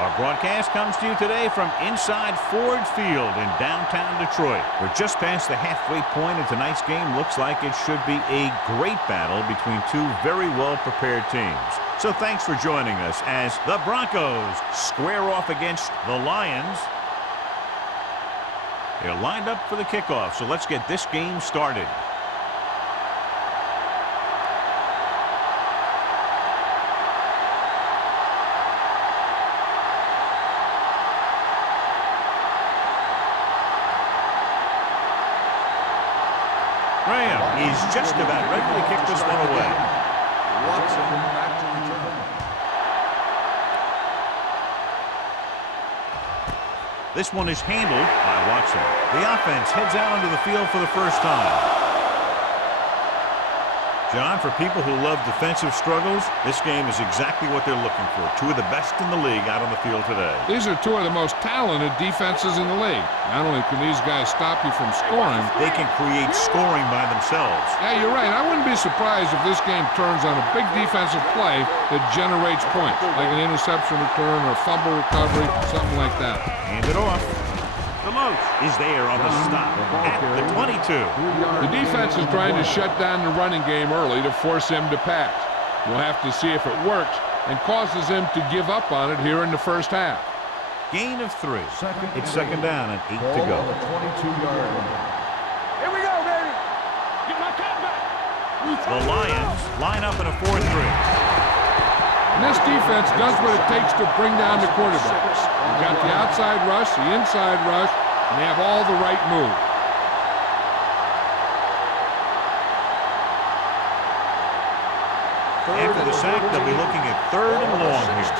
Our broadcast comes to you today from inside Ford Field in downtown Detroit. We're just past the halfway point, and tonight's game looks like it should be a great battle between two very well-prepared teams. So thanks for joining us as the Broncos square off against the Lions. They're lined up for the kickoff, so let's get this game started. He's just about ready to kick this one away. Watson back to return. This one is handled by Watson. The offense heads out onto the field for the first time. John, for people who love defensive struggles, this game is exactly what they're looking for. Two of the best in the league out on the field today. These are two of the most talented defenses in the league. Not only can these guys stop you from scoring, they can create scoring by themselves. Yeah, you're right. I wouldn't be surprised if this game turns on a big defensive play that generates points, like an interception return or fumble recovery, something like that. Hand it off. Deloach is there on the stop at the 22. The defense is trying to shut down the running game early to force him to pass. We'll have to see if it works and causes him to give up on it here in the first half. Gain of 3. It's second down and 8 to go. 22-yard line. Here we go, baby. Get my cat back. The Lions line up in a 4-3. And this defense does what it takes to bring down the quarterbacks. They've got the outside rush, the inside rush, and they have all the right moves. After the sack, they'll be looking at 3rd and long here.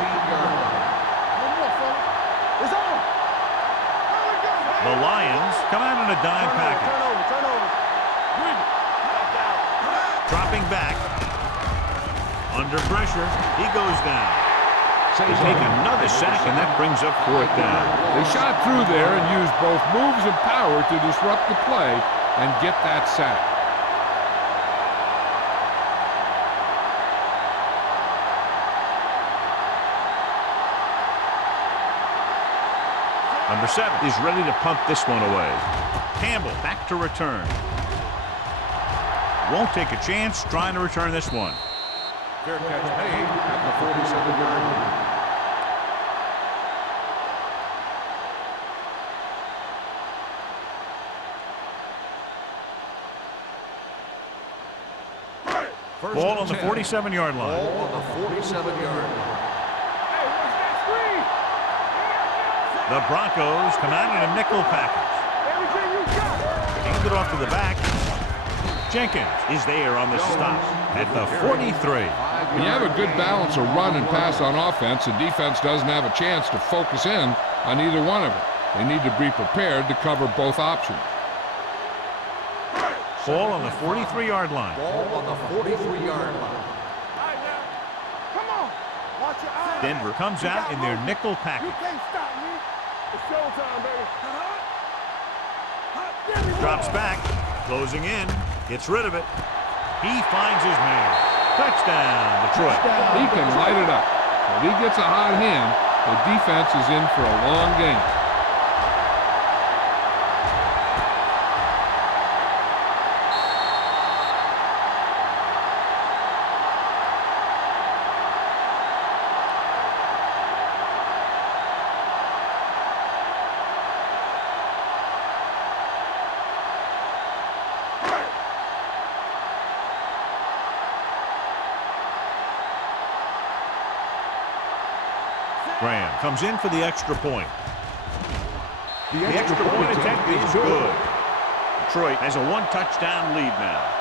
The Lions come out in a dime package. Dropping back. Under pressure, he goes down. They take another sack, and that brings up 4th down. They shot through there and used both moves and power to disrupt the play and get that sack. Number 7 is ready to punt this one away. Campbell back to return. Won't take a chance trying to return this one. Fair catch made at the 47-yard line. Ball on the 47-yard line. Ball on the 47-yard line. Hey, what's that screen? The Broncos come out in a nickel package. Everything you got. Hand it off to the back. Jenkins is there on the stop at the 43. When you have a good balance of run and pass on offense, the defense doesn't have a chance to focus in on either one of them. They need to be prepared to cover both options. Ball on the 43-yard line. Ball on the 43-yard line. All right, now. Come on. Watch your eyes. Denver comes out in their nickel You package. can't stop me. It's showtime, baby. There we go. Drops back. Closing in. Gets rid of it. He finds his man. Touchdown, Detroit. He can light it up. If he gets a hot hand, the defense is in for a long game. Graham comes in for the extra point. The extra point attempt is good. Detroit has a 1-touchdown lead now.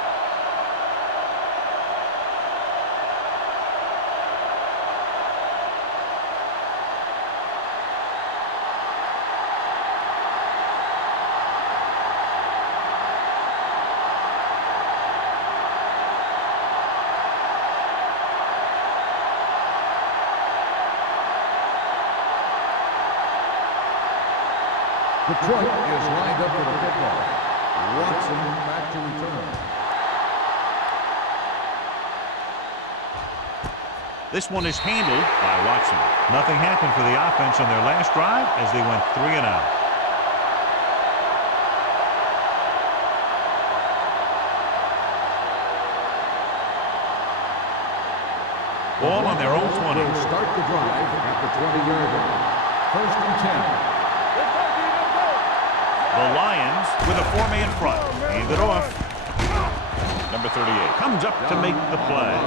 Detroit is lined up for the kickoff. Watson back to return. This one is handled by Watson. Nothing happened for the offense on their last drive as they went 3 and out. Ball on their own 20. Start the drive at the 20-yard line. 1st and 10. The Lions with a 4-man front. Hand it off. Number 38 comes up to make the play.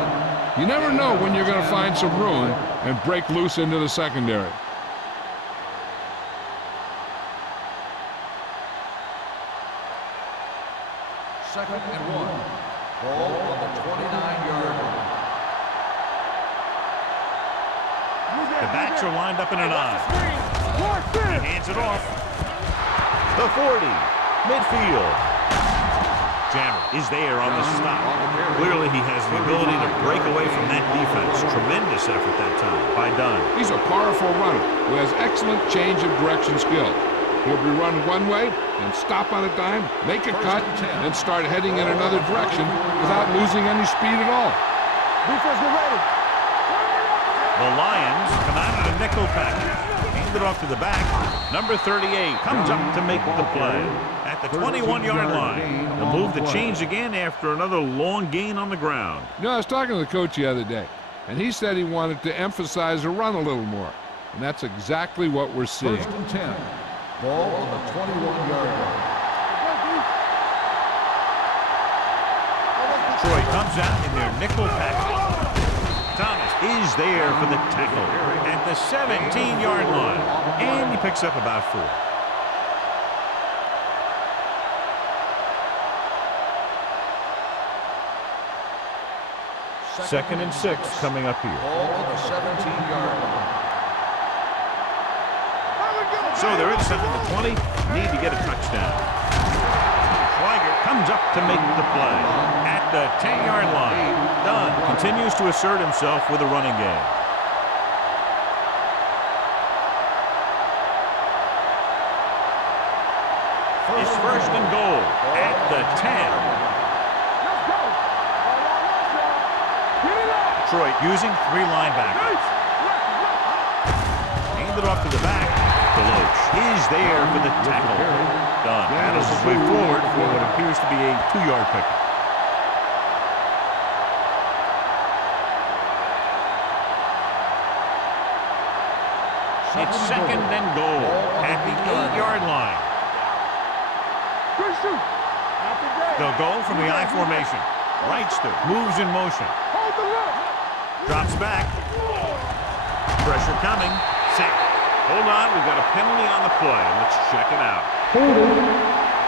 You never know when you're going to find some room and break loose into the secondary. Second and 1. Ball on the 29-yard line. The backs are lined up in an I. He hands it off. The 40. Midfield. Jammer is there on the stop. Clearly he has the ability to break away from that defense. Tremendous effort that time by Dunn. He's a powerful runner who has excellent change of direction skill. He'll be run one way and stop on a dime, make a cut, and start heading in another direction without losing any speed at all. Defense, get ready. The Lions come out in a nickel package. Hand it off to the back. Number 38 comes up to make the play. At the 21-yard line. The move to change again after another long gain on the ground. You know, I was talking to the coach the other day, and he said he wanted to emphasize the run a little more. And that's exactly what we're seeing. 1st and 10. Ball on the 21-yard line. Detroit comes out in their nickel package. Thomas is there for the tackle at the 17-yard line. And he picks up about 4. Second and 6 coming up here. Ball on the 17-yard line. So they're inside the 20. Need to get a touchdown. Schweiger comes up to make the play at the 10-yard line. Dunn continues to assert himself with a running game. It's 1st and goal at the 10. Detroit using 3 linebackers. Hand it off to the back. Deloach is there for the tackle. Dunn battles his way forward for what appears to be a 2-yard pickup. It's 2nd and goal at the 8-yard line. They'll go from the I formation. Wrightster moves in motion. Drops back. Pressure coming. Sack. Hold on, we've got a penalty on the play. Let's check it out. Holding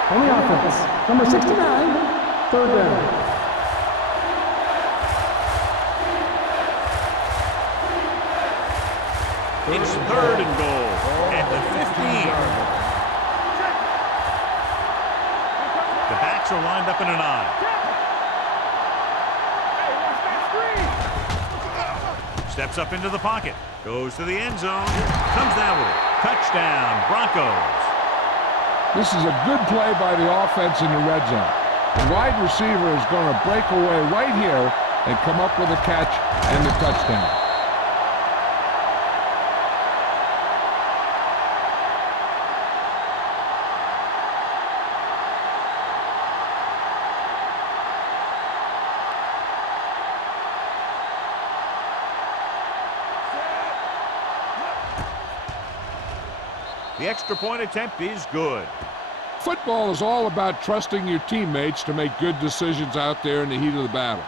on the offense. Number 69, 3rd down. It's 3rd and goal at the 15. The backs are lined up in an I. Steps up into the pocket. Goes to the end zone. Comes down with it. Touchdown, Broncos. This is a good play by the offense in the red zone. The wide receiver is going to break away right here and come up with a catch and the touchdown. The extra point attempt is good. Football is all about trusting your teammates to make good decisions out there in the heat of the battle.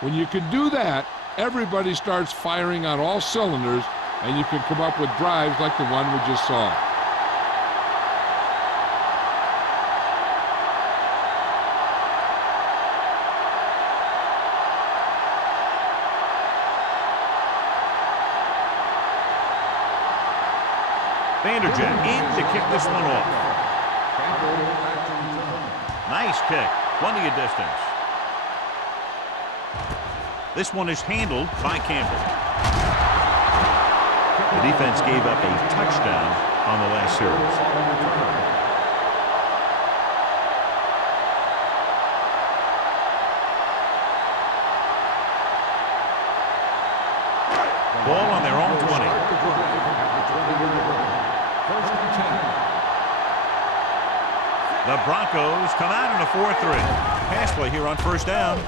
When you can do that, everybody starts firing on all cylinders, and you can come up with drives like the one we just saw. Vanderjagt in to kick this one off. Nice kick. Plenty of distance. This one is handled by Campbell. The defense gave up a touchdown on the last series. Ball on their own 20. Start the drive at the 20-yard line. First and 10. The Broncos come out in a 4-3. Pass play here on first down.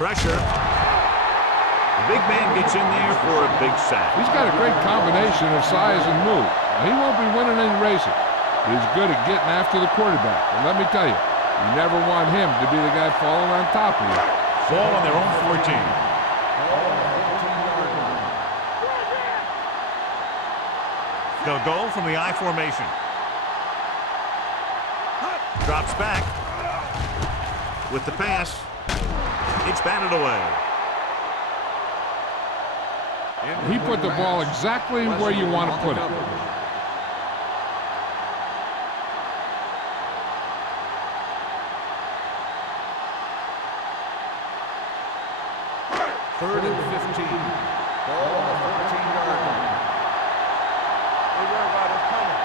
Pressure. The big man gets in there for a big sack. He's got a great combination of size and move. Now, he won't be winning any races, but he's good at getting after the quarterback. And let me tell you, you never want him to be the guy falling on top of you. Ball on their own 14. They'll go from the I formation. Drops back. With the pass. It's batted away. He put the ball exactly where you want to put it. Third and 15. Ball on the 14-yard line. They worry about us coming.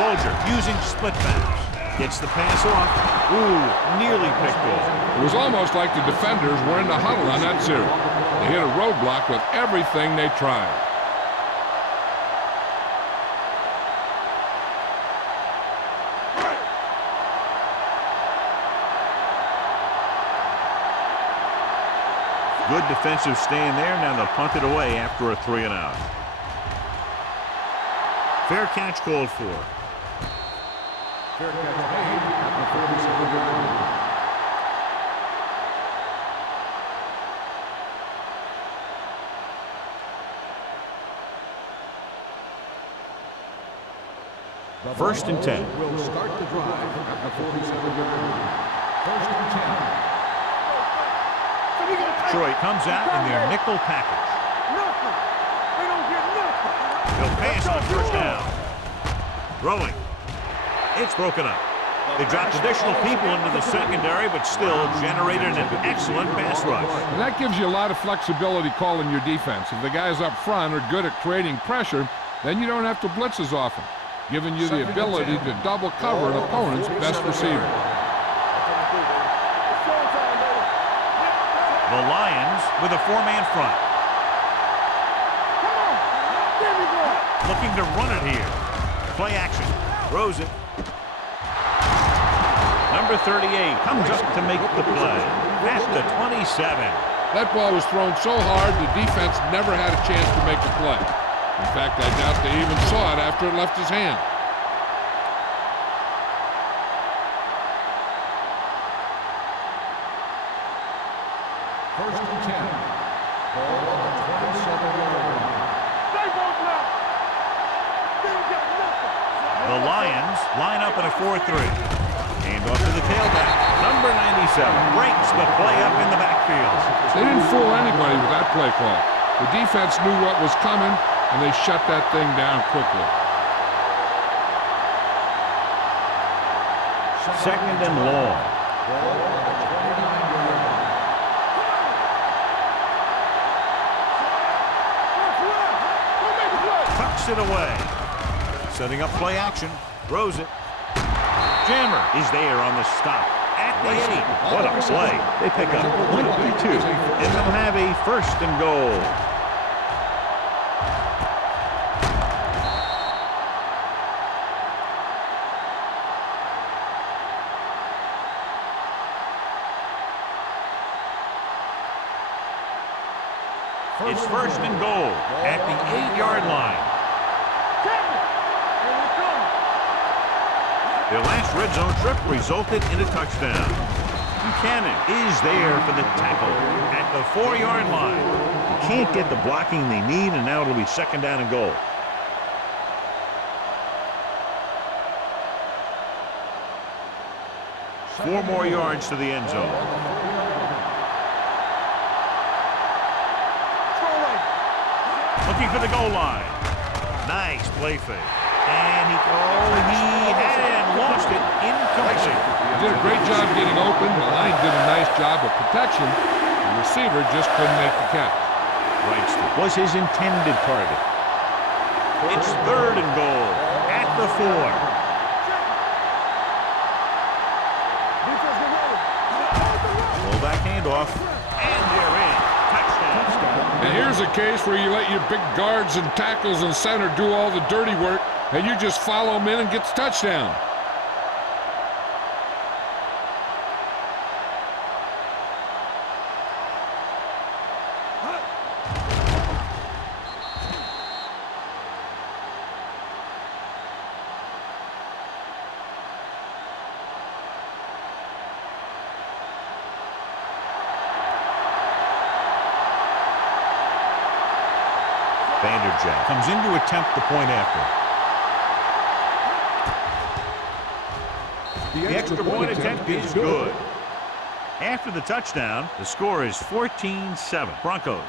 Bulger using split pass. Gets the pass off. Ooh, nearly picked off. It was almost like the defenders were in the huddle on that series. They hit a roadblock with everything they tried. Good defensive stand there. Now they'll punt it away after a 3-and-out. Fair catch called for. Fair catch made at the 47-yard line. First and 10. Will start the drive at the 47-yard line. First and 10. Detroit comes out in their nickel package. Nothing. They don't get nothing. They'll pass on first down. Throwing. It's broken up. They dropped additional people into the secondary, but still generated an excellent pass rush. And that gives you a lot of flexibility calling your defense. If the guys up front are good at creating pressure, then you don't have to blitz as often, giving you the ability to double cover an opponent's best receiver. The Lions with a 4-man front. Come on. There we go. Looking to run it here. Play action. Throws it. Number 38 comes up to make the play. At the 27. That ball was thrown so hard, the defense never had a chance to make a play. In fact, I doubt they even saw it after it left his hand. First and 10. Ball on the 27-yard line. They won't know. They don't get nothing. The Lions line up in a 4-3. Hand off to the tailback. Number 97 breaks the play up in the backfield. They didn't fool anybody with that play call. The defense knew what was coming, and they shut that thing down quickly. Second and long. Ball on the 29-yard line. Tucks it away. Setting up play action. Throws it. Jammer is there on the stop. At the 8. What a play. They pick up 22. And they'll have a first and goal. It's first and goal at the 8-yard line. Their last red zone trip resulted in a touchdown. Buchanan is there for the tackle at the 4-yard line. You can't get the blocking they need, and now it'll be second down and goal. Four more yards to the end zone. Looking for the goal line. Nice play fake. And he had it and lost it incompletion. He did a great job getting open. The line did a nice job of protection. The receiver just couldn't make the catch. Wrightston was his intended target. It's third and goal at the 4. Fullback handoff. And they're in. Touchdown. And here's a case where you let your big guards and tackles and center do all the dirty work, and you just follow them in and get the touchdown. Vanderjack comes in to attempt the point after. The extra point attempt is good. After the touchdown, the score is 14-7. Broncos.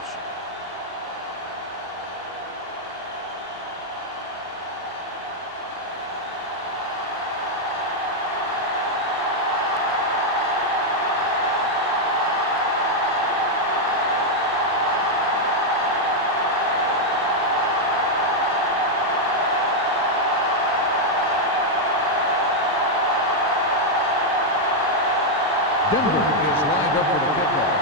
Denver is lined up for the kickoff.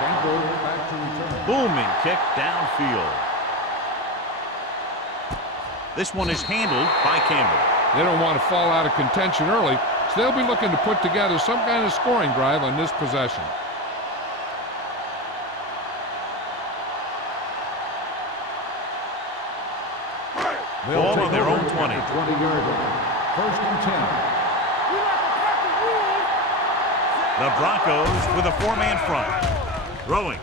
Denver back to return. Booming kick downfield. This one is handled by Campbell. They don't want to fall out of contention early, so they'll be looking to put together some kind of scoring drive on this possession. Ball on their own 20. 20-yard line. First and 10. The Broncos with a four-man front. Throwing.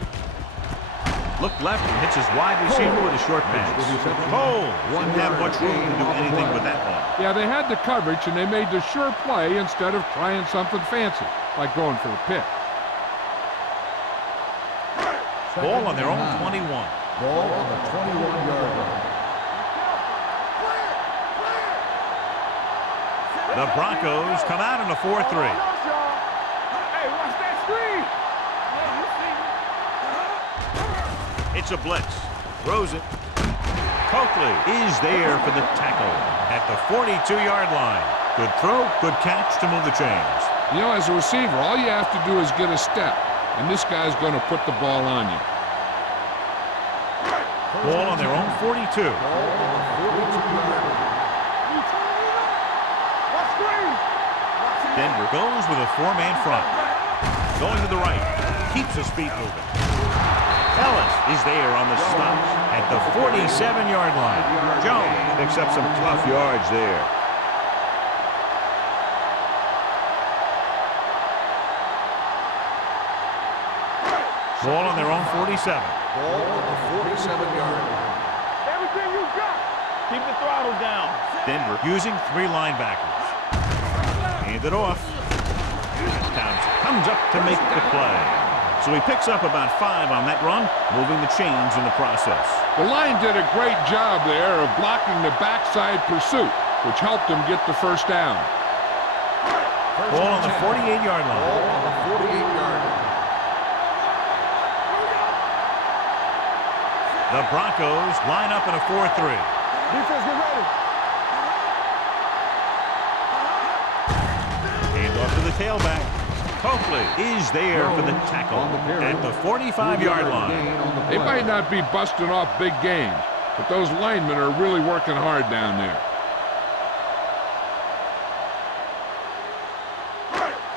Look left and hits his wide receiver with a short pass. Cole didn't have much room to do anything with that ball. Yeah, they had the coverage, and they made the sure play instead of trying something fancy, like going for a pick. Ball on their own 21. Ball on the 21-yard line. The Broncos come out in a 4-3. It's a blitz. Throws it. Coakley is there for the tackle at the 42-yard line. Good throw, good catch to move the chains. You know, as a receiver, all you have to do is get a step, and this guy's going to put the ball on you. Ball on their own 42. Denver goes with a four-man front. Going to the right. Keeps his feet moving. Ellis is there on the stop at the 47-yard line. Jones picks up some tough yards there. Ball on their own 47. Ball on the 47-yard line. Everything you got. Keep the throttle down. Denver using three linebackers. Hand it off. Townsend comes up to make the play. So he picks up about 5 on that run, moving the chains in the process. The line did a great job there of blocking the backside pursuit, which helped them get the first down. Ball on the 48-yard line. Ball on the 48-yard line. The Broncos line up in a 4-3. Defense, get ready. Hand off to the tailback. Coakley is there for the tackle at the 45-yard line. They might not be busting off big games, but those linemen are really working hard down there.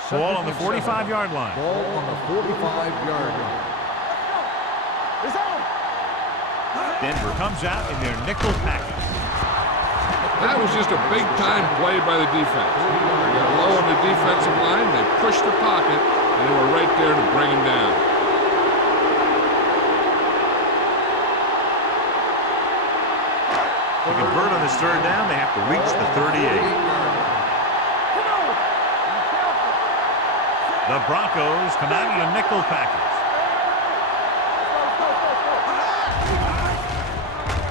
Ball on the 45-yard line. Ball on the 45-yard line. It's on. Denver comes out in their nickel package. That was just a big-time play by the defense. They got low on the defensive line, they pushed the pocket, and they were right there to bring him down. To convert on this third down, they have to reach the 38. The Broncos come out in a nickel package.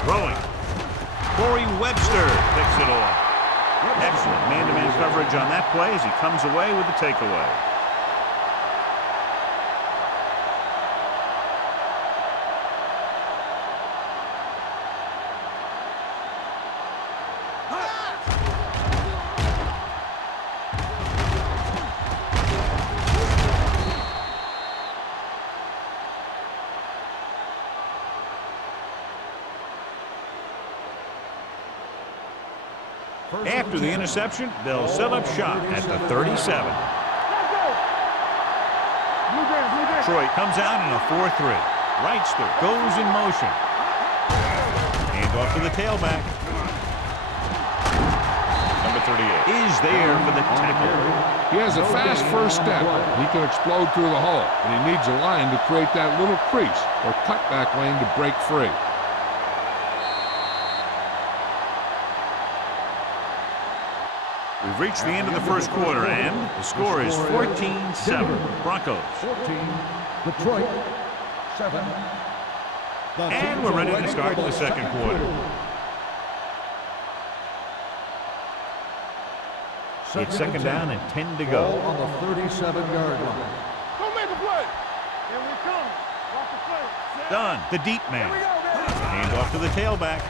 Throwing. Corey Webster picks it off. Excellent man-to-man coverage on that play as he comes away with the takeaway. After the interception, they'll set up shop at the 37. Let's go. Blue Jam. Detroit comes out in a 4-3. Wrightster goes in motion. Hand off to the tailback. Number 38 is there for the tackle. He has a fast first step. He can explode through the hole, and he needs a line to create that little crease or cutback lane to break free. We've reached the end of the first quarter, and the score is 14-7. Broncos. 14, Detroit, 7. And we're ready to start the second quarter. It's second down and 10 to Ball go. on the 37-yard line. Go make a play. Here we come. Watch the play. Done. The deep man. Hand off to the tailback.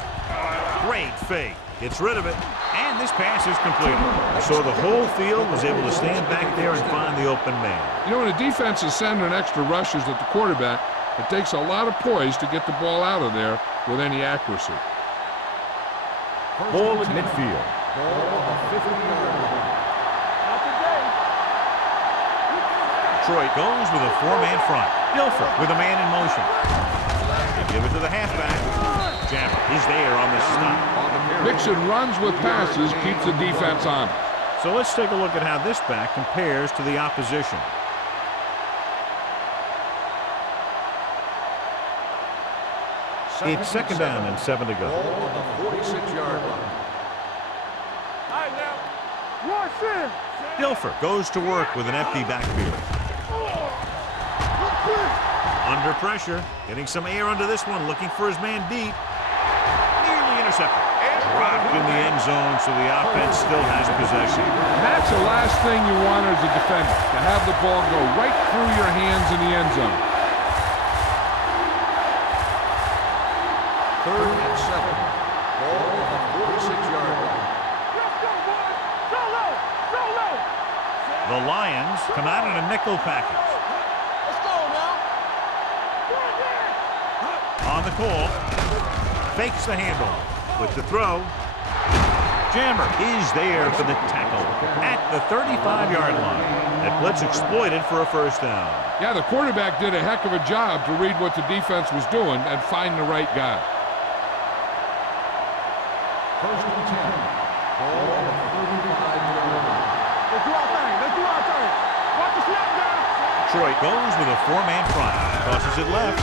Great fake. Gets rid of it. And this pass is completed. So the whole field was able to stand back there and find the open man. You know, when a defense is sending extra rushers at the quarterback, it takes a lot of poise to get the ball out of there with any accuracy. Ball at midfield. Ball on the 50-yard line. Not today. Detroit goes with a four-man front. Dilfer with a man in motion. They give it to the halfback. Jammer is there on the stop. Mixing runs with passes keeps the defense honest. So let's take a look at how this back compares to the opposition. It's second down and 7 to go. Ball on the 46-yard line. All right, now. Watch in. Dilfer goes to work with an empty backfield. Under pressure, getting some air under this one, looking for his man deep. Nearly intercepted. Dropped in the end zone, so the offense still has possession. That's the last thing you want as a defender, to have the ball go right through your hands in the end zone. 3rd and 7. Ball on the 46-yard line. Let's go, boys. Solo. Solo. The Lions come out in a nickel package. Let's go now. On the call, fakes the handle. With the throw, Jammer is there for the tackle at the 35-yard line. That blitz exploited for a first down. Yeah, the quarterback did a heck of a job to read what the defense was doing and find the right guy. 1st and 10. Ball on the 35-yard line. Let's do our thing. Let's do our thing. Watch the snap down. Detroit goes with a four-man front. Tosses it left.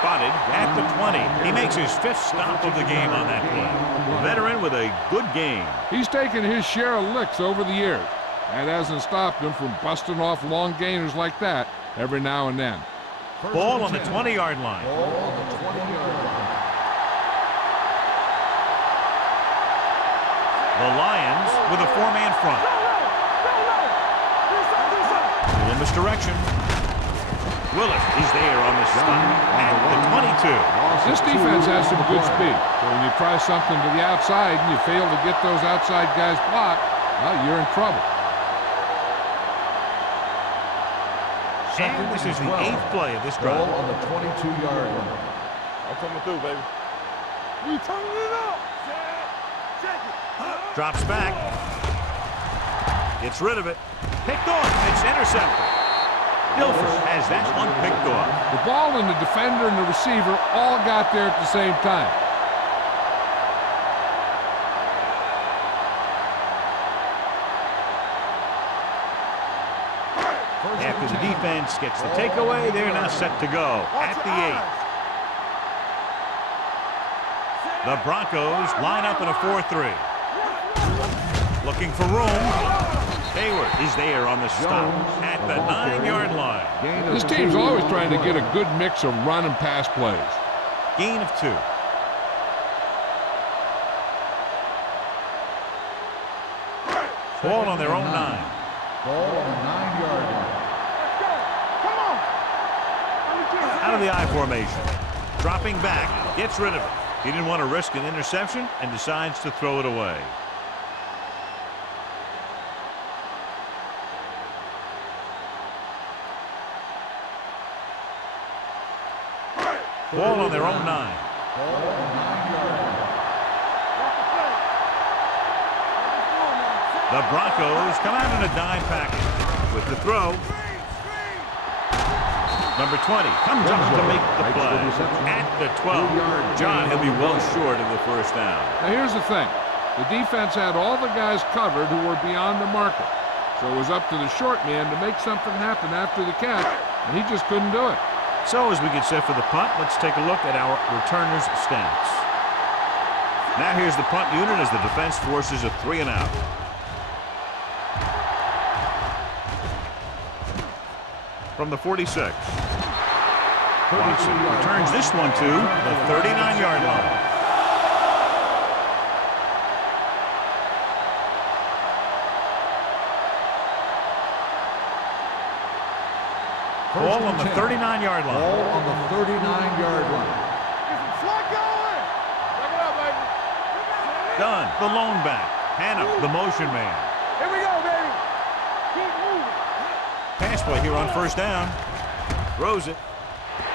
Spotted at the 20. He makes his 5th stop of the game on that play. The veteran with a good game. He's taken his share of licks over the years. That hasn't stopped him from busting off long gainers like that every now and then. Ball on the 20-yard line. Ball on the 20-yard line. The Lions with a four-man front. A little misdirection. Willis is there on the stop at the 22. This defense has some good speed. So when you try something to the outside and you fail to get those outside guys blocked, well, you're in trouble. And this is the 8th play of this drive. Ball on the 22-yard line. I'm coming through, baby. We turning it up. Check it. Drops back. Gets rid of it. Picked off. It's intercepted. Dilfer has that one picked off. The ball and the defender and the receiver all got there at the same time. After the defense gets the takeaway, they're now set to go at the 8. The Broncos line up in a 4-3. Looking for room. Hayward is there on the stop at the 9-yard line. This team's always trying to get a good mix of run and pass plays. Gain of 2. Ball on their own 9. Ball on the 9-yard line. Let's go. Come on. Out of the I formation. Dropping back, gets rid of it. He didn't want to risk an interception and decides to throw it away. Ball on their own 9. Ball on the 9-yard line. The Broncos come out in a dime package with the throw. Number 20 comes up to make the play at the 12. John, he'll be well short of the first down. Now here's the thing. The defense had all the guys covered who were beyond the marker. So it was up to the short man to make something happen after the catch, and he just couldn't do it. So as we get set for the punt, let's take a look at our returners' stats. Now here's the punt unit as the defense forces a 3 and out. From the 46. Watson returns this one to the 39-yard line. Ball on the 39-yard line. Ball on the 39-yard line. Dunn, the lone back. Hannah, the motion man. Here we go, baby. Keep moving. Pass play here on first down. Throws it.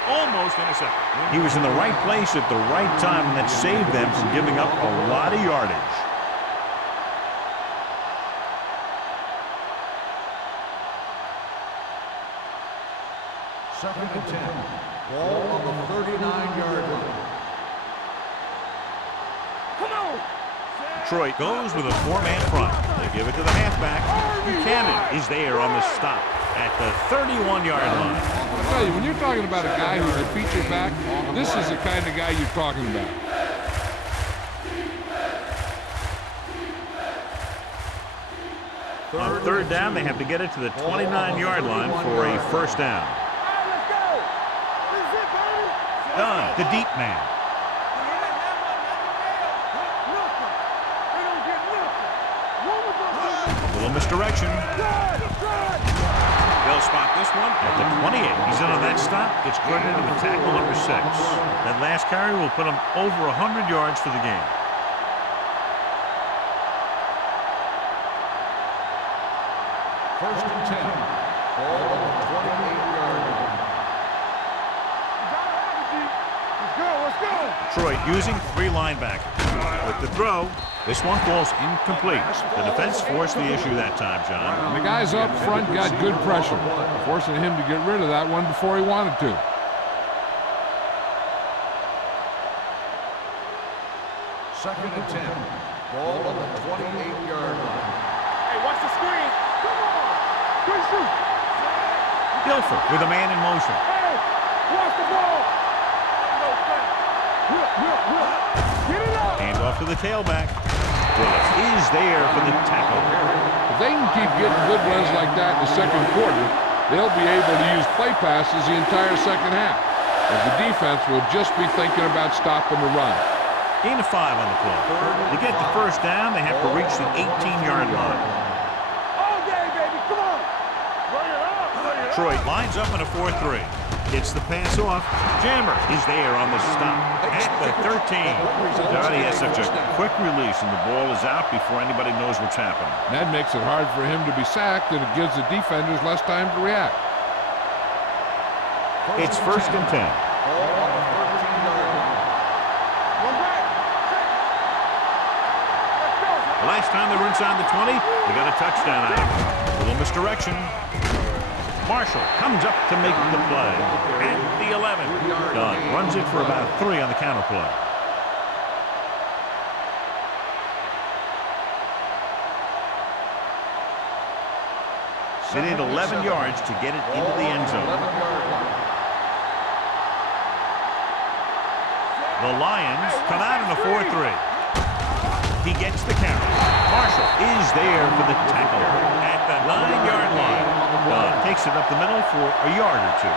Almost intercepted. He was in the right place at the right time, and that saved them from giving up a lot of yardage. Second and 10. Ball on the 39-yard line. Come on. Detroit goes with a 4-man front. They give it to the halfback. Buchanan is there on the stop at the 31-yard line. I'll tell you, when you're talking about a guy who's a feature back, this is the kind of guy you're talking about. On third down, they have to get it to the 29-yard line for a first down. Let's go. This is it, baby. Dunn, the deep man. They don't get nothing. A little misdirection. They'll spot this one at the 28. He's in on that stop. Gets credited with tackle number 6. That last carry will put him over 100 yards for the game. First and 10. Ball on the 28-yard line. Let's go. Detroit using 3 linebackers. With the throw, this one falls incomplete. The defense forced the issue that time, John. And the guys up front got good pressure, forcing him to get rid of that one before he wanted to. Second and 10. Ball on the 28-yard line. Hey, watch the screen. Come on. Quick shoot. Guilford with a man in motion. Hey, watch the ball. No thing. Get it up. Hand off to the tailback. Willis is there for the tackle. If they can keep getting good runs like that in the second quarter, they'll be able to use play passes the entire second half. As the defense will just be thinking about stopping the run. Gain of 5 on the play. To get the first down, they have to reach the 18-yard line. All day, baby. Come on. Bring it up. Detroit lines up in a 4-3. Gets the pass off. Jammer is there on the stop at the 13. John, he has such a quick release, and the ball is out before anybody knows what's happening. That makes it hard for him to be sacked, and it gives the defenders less time to react. It's first and 10. Ball on the 13-yard line. One back. Let's go. The last time they were inside the 20, they got a touchdown out of it. A little misdirection. Marshall comes up to make the play at the 11. Dunn runs it for about 3 on the counter play. They need 11 yards to get it into the end zone. The Lions come out in a 4-3. He gets the carry. Marshall is there for the tackle at the 9-yard line. Takes it up the middle for a yard or 2.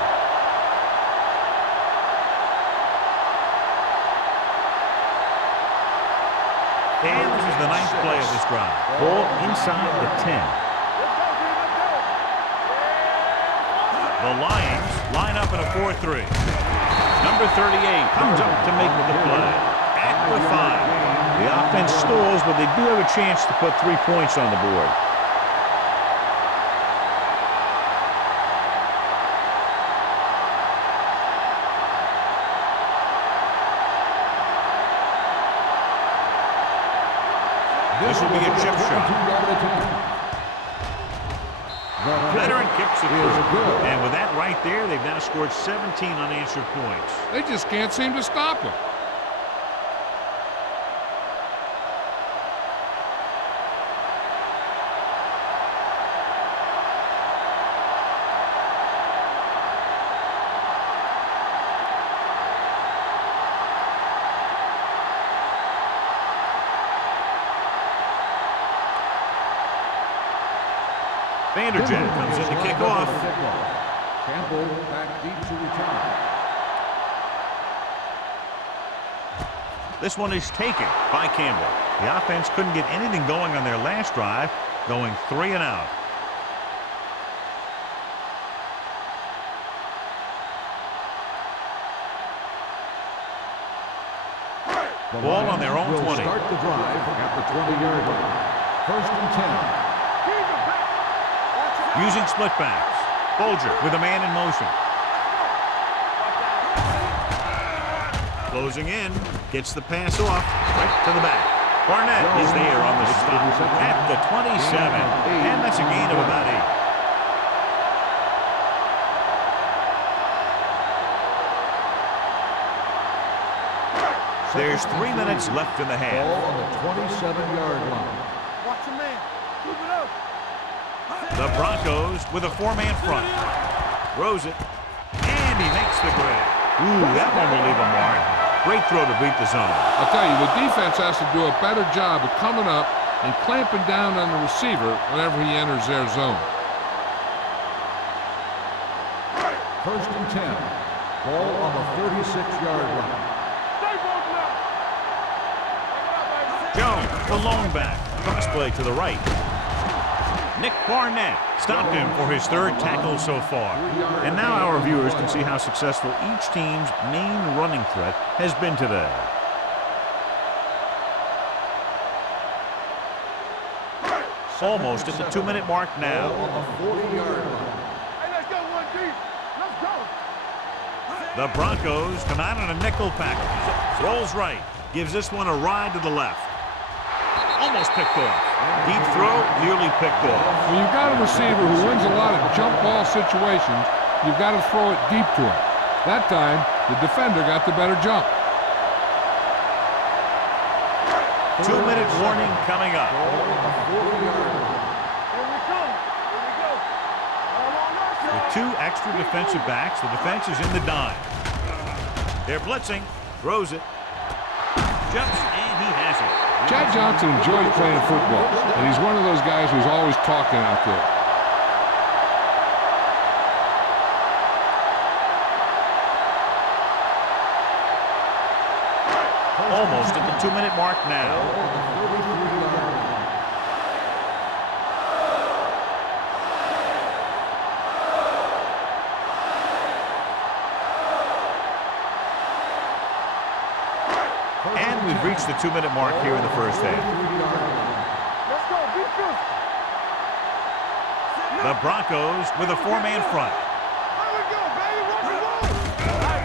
And this is the 9th play of this drive. Ball inside the 10. The Lions line up in a 4-3. Number 38 comes up to make the play at the 5. The offense stalls, but they do have a chance to put 3 points on the board. This will be a chip shot. Veteran kicks it through. And with that right there, they've now scored 17 unanswered points. They just can't seem to stop him. Vanderjagt comes in to kick off. Campbell back deep to return. This one is taken by Campbell. The offense couldn't get anything going on their last drive, going 3 and out. Ball on their own 20. Start the drive at the 20-yard line. 1st and 10. Using split backs. Bolger with a man in motion. Closing in. Gets the pass off. Right to the back. Barnett is there on the stop at the 27. And that's a gain of about 8. There's 3 minutes left in the half. Ball on the 27-yard line. Watch your man. Keep it up. The Broncos with a 4-man front. Throws it. And he makes the grab. Ooh, that one will leave a mark. Great throw to beat the zone. I'll tell you, the defense has to do a better job of coming up and clamping down on the receiver whenever he enters their zone. 1st and 10. Ball on the 36-yard line. Stay both now. Jones, the lone back. Crossplay to the right. Nick Barnett stopped him for his 3rd tackle so far. And now our viewers can see how successful each team's main running threat has been today. Almost at the 2-minute mark now. On the 40-yard line. Hey, let's go one deep. Let's go. The Broncos come out on a nickel package. Rolls right. Gives this one a ride to the left. Almost picked off. Deep throw, nearly picked off. When you've got a receiver who wins a lot of jump ball situations, you've got to throw it deep to him. That time, the defender got the better jump. 2-minute warning coming up. Here we go. Here we go. All on our With side. 2 extra defensive backs, the defense is in the dime. They're blitzing. Throws it. Jumps, and he has it. Chad Johnson enjoys playing football, and he's one of those guys who's always talking out there. Almost at the 2-minute mark now. And we've reached the 2-minute mark here in the first half. Let's go. Be good. The Broncos with a 4-man front. Here we go, baby. Rock and roll.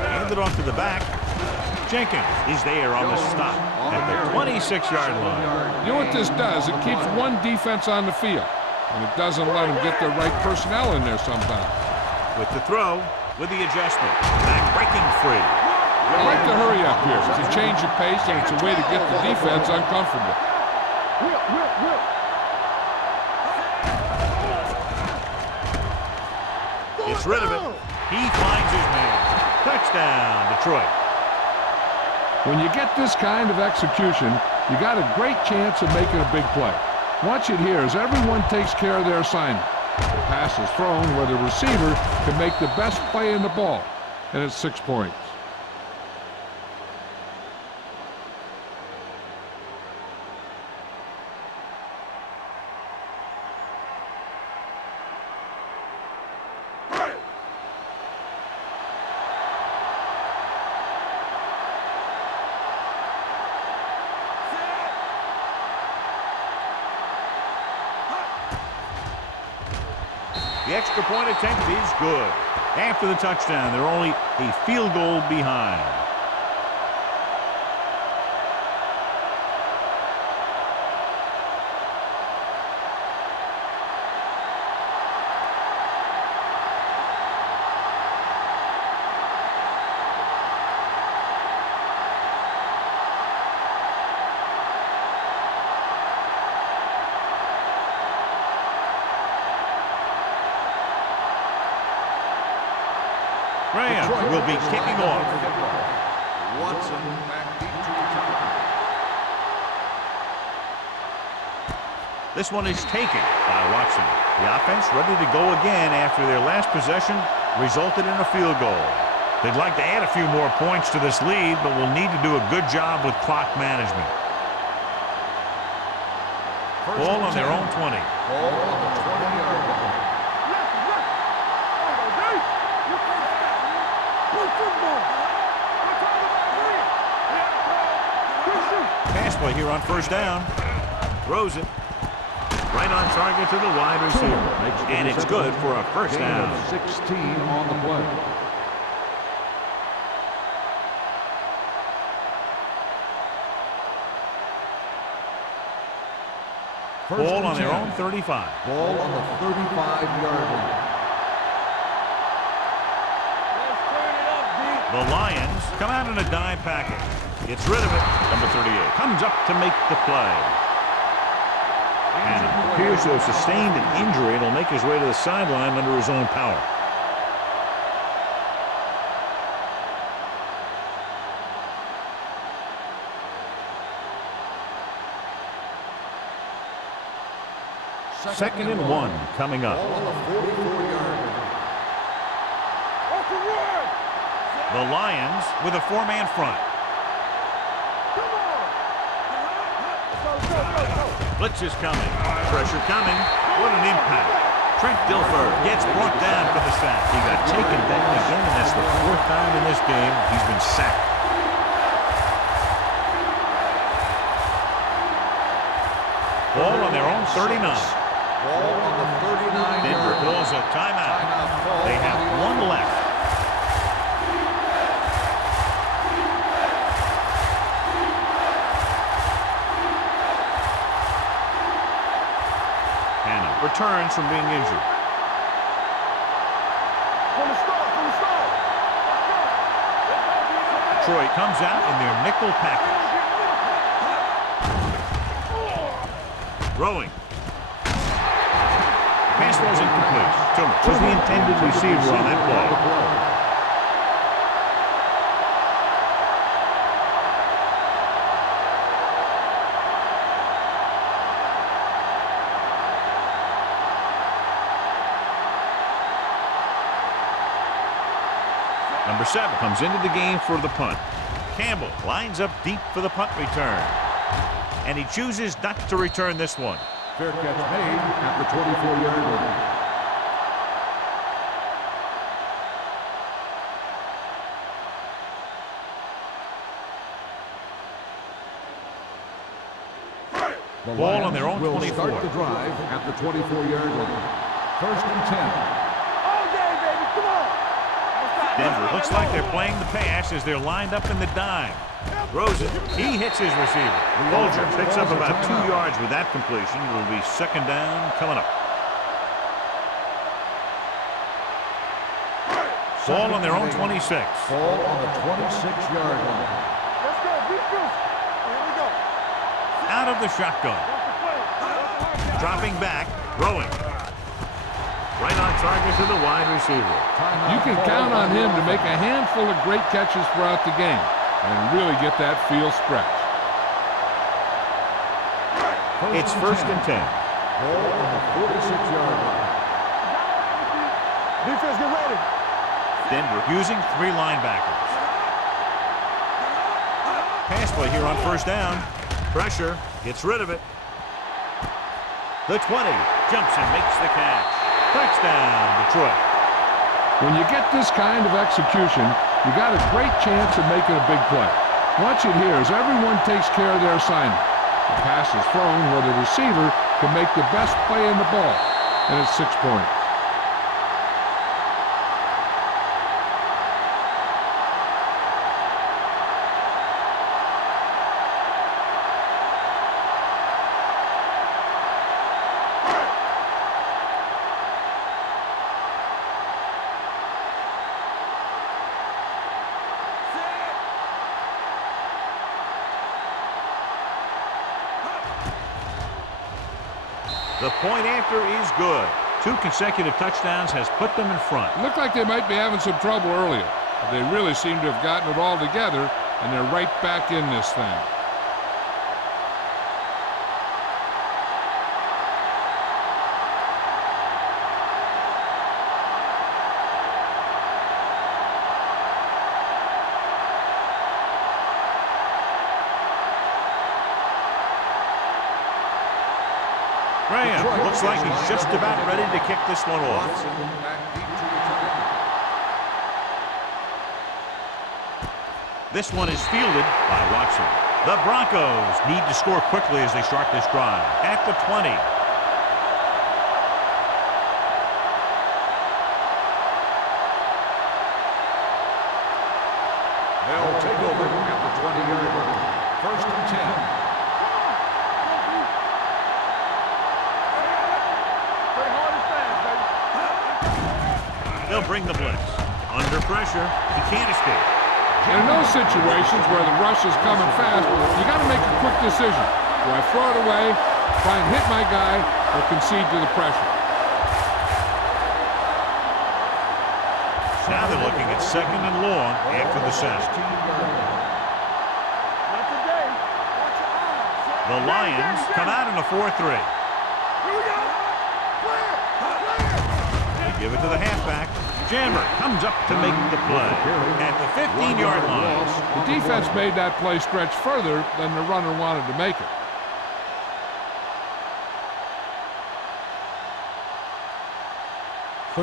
Handed off to the back. Jenkins is there on the stop at the 26-yard line. You know what this does? It keeps one defense on the field, and it doesn't let them get the right personnel in there sometimes. With the throw, with the adjustment. Back breaking free. I like to hurry up here. It's a change of pace, and it's a way to get the defense uncomfortable. Whip, whip, whip. Gets rid of it. He finds his man. Touchdown, Detroit. When you get this kind of execution, you got a great chance of making a big play. Watch it here as everyone takes care of their assignment. The pass is thrown where the receiver can make the best play in the ball, and it's 6 points. The extra point attempt is good. After the touchdown, they're only a field goal behind. Graham will be kicking off. Watson back deep to return. This one is taken by Watson. The offense ready to go again after their last possession resulted in a field goal. They'd like to add a few more points to this lead, but will need to do a good job with clock management. Ball on their own 20. Ball on the 20-yard line. Pass play here on first down. Throws it. Right on target to the wide receiver. And it's good for a first down. 16 on the play. Ball on their own 35. Ball on the 35-yard line. The Lions come out in a dime package. Gets rid of it. Number 38 comes up to make the play. And it appears to have sustained an injury and will make his way to the sideline under his own power. Second and 1 coming up. Ball on the 44-yard line. The Lions with a four-man front. Blitz is coming. Pressure coming. What an impact. Trent Dilfer gets brought down for the sack. He got taken down again, and that's the fourth time in this game he's been sacked. Ball on their own 39. Ball on the 39-yard Denver line. calls a timeout. They have one left. Hannah returns from being injured. Detroit comes out in their nickel package. Throwing. Pass was incomplete. Tillman was the intended receiver on that play. Number 7 comes into the game for the punt. Campbell lines up deep for the punt return. And he chooses not to return this one. Fair catch made at the 24-yard line. The Ball on their own will 24. start the drive at the 24-yard line. First and 10. Denver looks like they're playing the pass as they're lined up in the dime. Throws it. He hits his receiver. Bolger picks up about 2 yards with that completion. It will be second down coming up. Ball on their own 26. Ball on the 26-yard line. Let's go, defense. Here we go. Out of the shotgun. Dropping back. Throwing. Right on target to the wide receiver. You can count on him to make a handful of great catches throughout the game and really get that field stretch. It's first and 10. Ball on the 46-yard line. Defense, get ready. Denver using 3 linebackers. Pass play here on first down. Pressure. Gets rid of it. The 20. Jumps and makes the catch. Touchdown, Detroit. When you get this kind of execution, you got a great chance of making a big play. Watch it here as everyone takes care of their assignment. The pass is thrown where the receiver can make the best play in the ball, and it's 6 points. The point after is good. 2 consecutive touchdowns has put them in front. It looked like they might be having some trouble earlier, but they really seem to have gotten it all together, and they're right back in this thing. Graham looks like he's just about ready to kick this one off. Watson back deep to return. This one is fielded by Watson. The Broncos need to score quickly as they start this drive. At the 20. They'll take over at the 20-yard line. 1st and 10. They'll bring the blitz. Under pressure, he can't escape. And in those situations where the rush is coming fast, you got to make a quick decision. Do I throw it away, try and hit my guy, or concede to the pressure? Now they're looking at 2nd and long after the sack. Not today. Watch your eyes. The Lions come out in a 4-3. Here we go. Clear. They give it to the halfback. Jammer comes up to make the play at the 15-yard line. The defense made that play stretch further than the runner wanted to make it.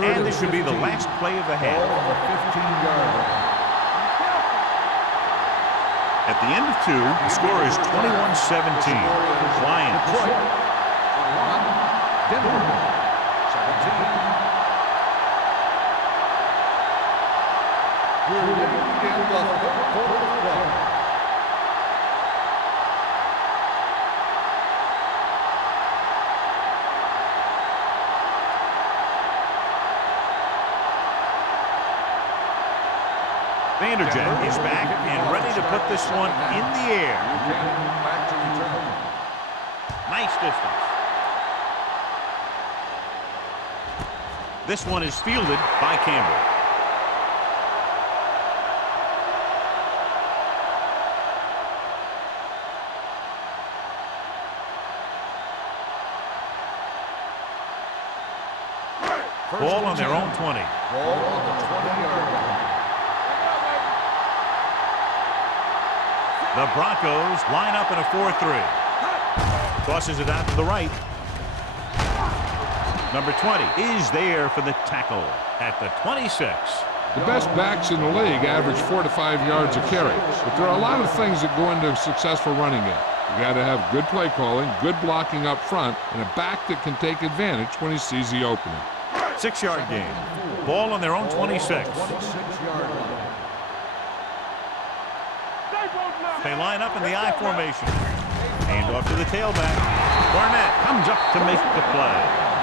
And this should be the last play of the half. Ball on the 15-yard line. At the end of 2, the score is 21-17. Lions. Detroit, 21. Denver, 17. We're ready to begin the 3rd quarter of play. Vanderjagt is back and ready to put this one in the air. Buchanan back to return. Nice distance. This one is fielded by Campbell. Ball on their own 20. Ball on the 20-yard line. The Broncos line up in a 4-3. Tosses it out to the right. Number 20 is there for the tackle at the 26. The best backs in the league average 4 to 5 yards a carry, but there are a lot of things that go into a successful running game. You got to have good play calling, good blocking up front, and a back that can take advantage when he sees the opening. 6-yard gain. Ball on their own 26. 26-yard line. They line up in the I formation. Hand off to the tailback. Barnett comes up to make the play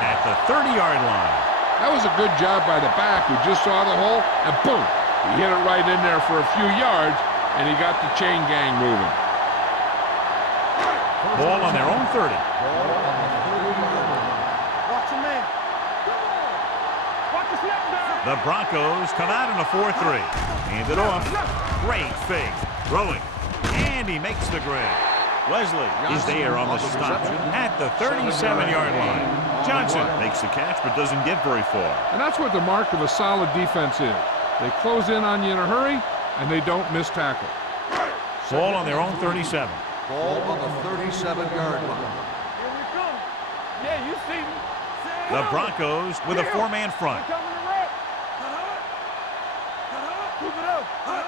at the 30-yard line. That was a good job by the back who just saw the hole, and boom, he hit it right in there for a few yards, and he got the chain gang moving. Ball on their own 30. Ball on the 30-yard line. Watch your man. Come on. Watch the snap down. The Broncos come out in a 4-3. Hand it off. Great fake. Throwing. And he makes the grab. Wesley is there on the stop at the 37-yard line. Johnson makes the catch but doesn't get very far. And that's what the mark of a solid defense is. They close in on you in a hurry, and they don't miss tackle. Ball on their own 37. Ball on the 37-yard line. Here we come. Yeah, you see me. The Broncos with a 4-man front. Coming to wrap. Keep it up.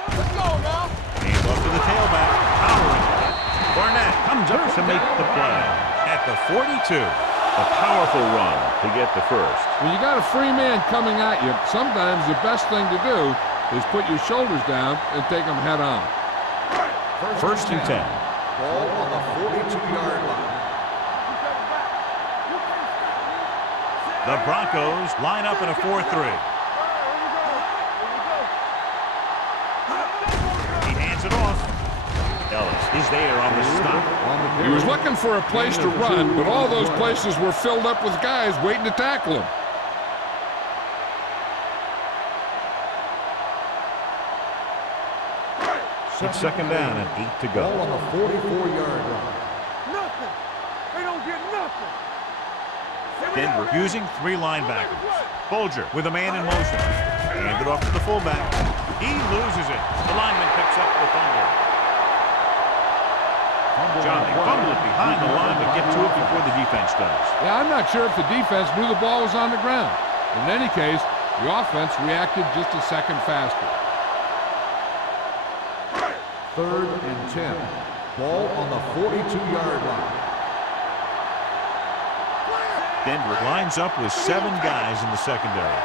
Let's go now. Hand off to the tailback. Powering. Barnett comes up to make the play at the 42. A powerful run to get the first. When you got a free man coming at you, sometimes the best thing to do is put your shoulders down and take them head on. First and 10. Ball on the 42-yard line. The Broncos line up in a 4-3. He hands it off. Ellis is there on the stop. He was looking for a place to run, but all those places were filled up with guys waiting to tackle him. It's second down and 8 to go. Ball on the 44-yard line. Nothing. They don't get nothing. Denver using 3 linebackers. Bolger with a man in motion. Handed off to the fullback. He loses it. The lineman picks up the fumble. John, they fumble it behind the line, but get to it before the defense does. Yeah, I'm not sure if the defense knew the ball was on the ground. In any case, the offense reacted just a second faster. 3rd and 10. Ball on the 42-yard line. Denver lines up with 7 guys in the secondary.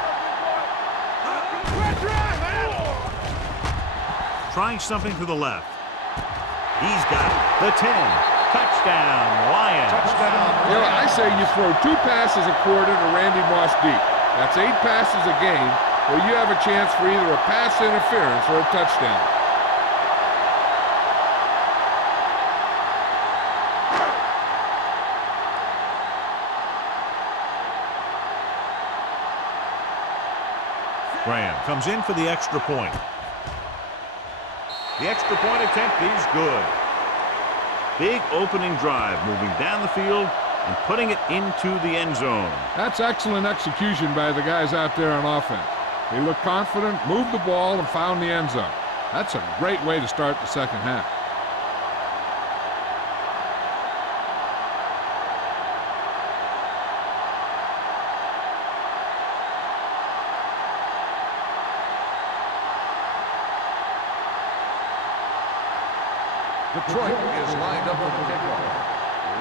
Trying something to the left. He's got it. The 10. Touchdown, Lions. Touchdown. You know, I say you throw 2 passes a quarter to Randy Moss deep. That's 8 passes a game where you have a chance for either a pass interference or a touchdown. Graham comes in for the extra point. The extra point attempt is good. Big opening drive, moving down the field and putting it into the end zone. That's excellent execution by the guys out there on offense. They looked confident, moved the ball, and found the end zone. That's a great way to start the second half. Detroit is lined up for the kickoff.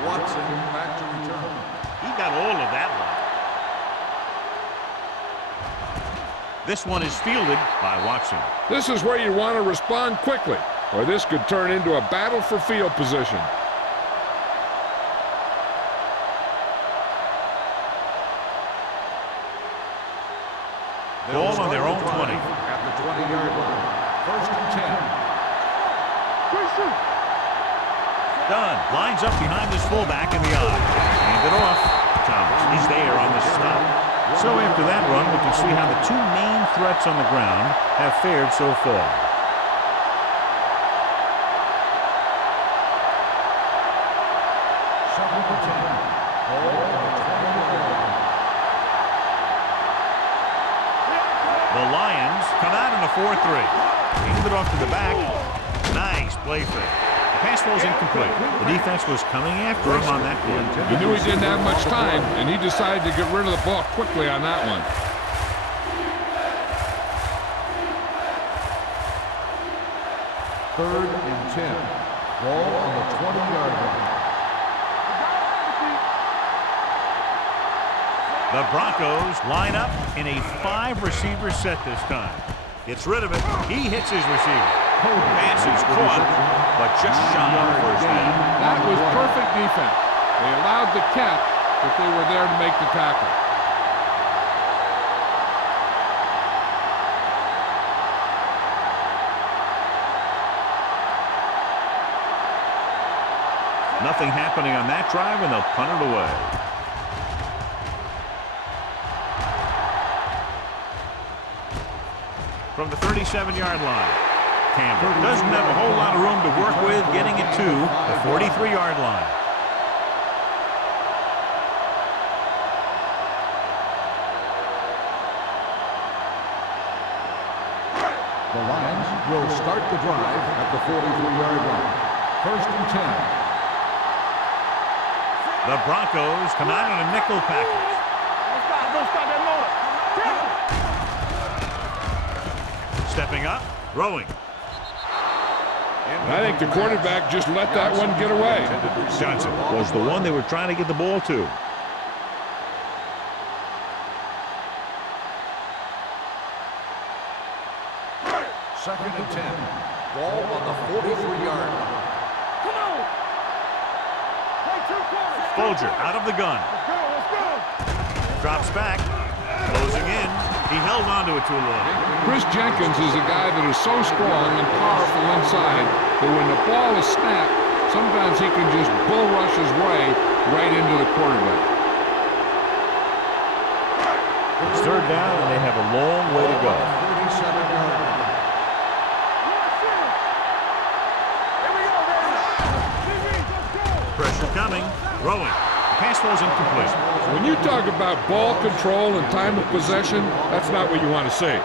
Watson back to return. He got all of that one. This one is fielded by Watson. This is where you want to respond quickly, or this could turn into a battle for field position. Ball on their own 20. At the 20-yard line. 1st and 10. Dunn lines up behind his fullback in the eye. Hand it off. Thomas, he's there on the stop. So after that run, we can see how the 2 main threats on the ground have fared so far. Second and 10. Ball on the 20-yard line. The Lions come out in a 4-3. Hand it off to the back. Nice play fake. The pass falls incomplete. The defense was coming after him on that play. He knew he didn't have much time, and he decided to get rid of the ball quickly on that one. Third and 10. Ball on the 20-yard line. The Broncos line up in a 5-receiver set this time. Gets rid of it. He hits his receiver. Pass is caught, but just shy of first down. That was perfect defense. They allowed the catch, but they were there to make the tackle. Nothing happening on that drive, and they'll punt it away. From the 37-yard line, Campbell doesn't have a whole lot of room to work with, getting it to the 43-yard line. The Lions will start the drive at the 43-yard line. 1st and 10. The Broncos come out in a nickel package. Don't stop that motor. Stepping up, throwing. I think the quarterback just let that one get away. Johnson was the one they were trying to get the ball to. Second and 10. Ball on the 43-yard line. Come on. Play 2 quarters. Bolger out of the gun. Let's go. Drops back. Closing in. He held onto it too long. Chris Jenkins is a guy that is so strong and powerful inside that when the ball is snapped, sometimes he can just bull rush his way right into the quarterback. It's third down, and they have a long way to go. 47-yard line. Throwing. The pass falls incomplete. When you talk about ball control and time of possession, that's not what you want to see.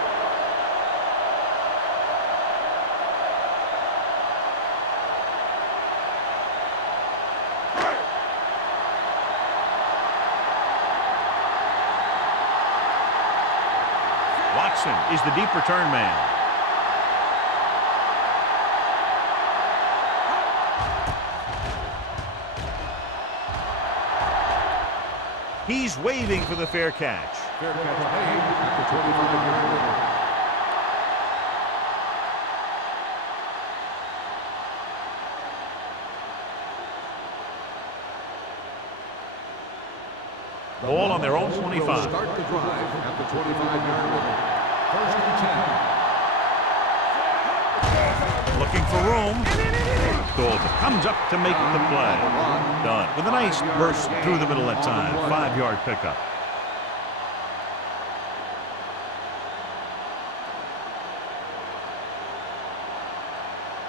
Watson is the deep return man. He's waving for the fair catch. Fair catch made at the 25-yard line. Ball on their own 25. Start the drive at the 25-yard line. First and 10. Looking for room. Dalton comes up to make the play. Done. With a nice burst through the middle that time. 5-yard pickup.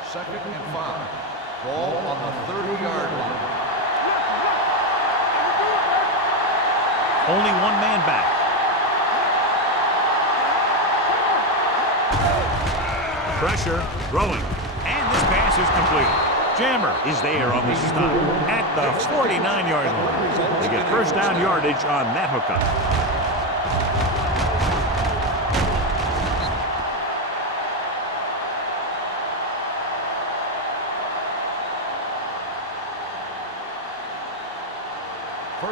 Second and 5. Ball on the 30-yard line. Only one man back. Pressure, throwing, and this pass is completed. Jammer is there on the stop at the 49-yard line. They get first down yardage on that hookup.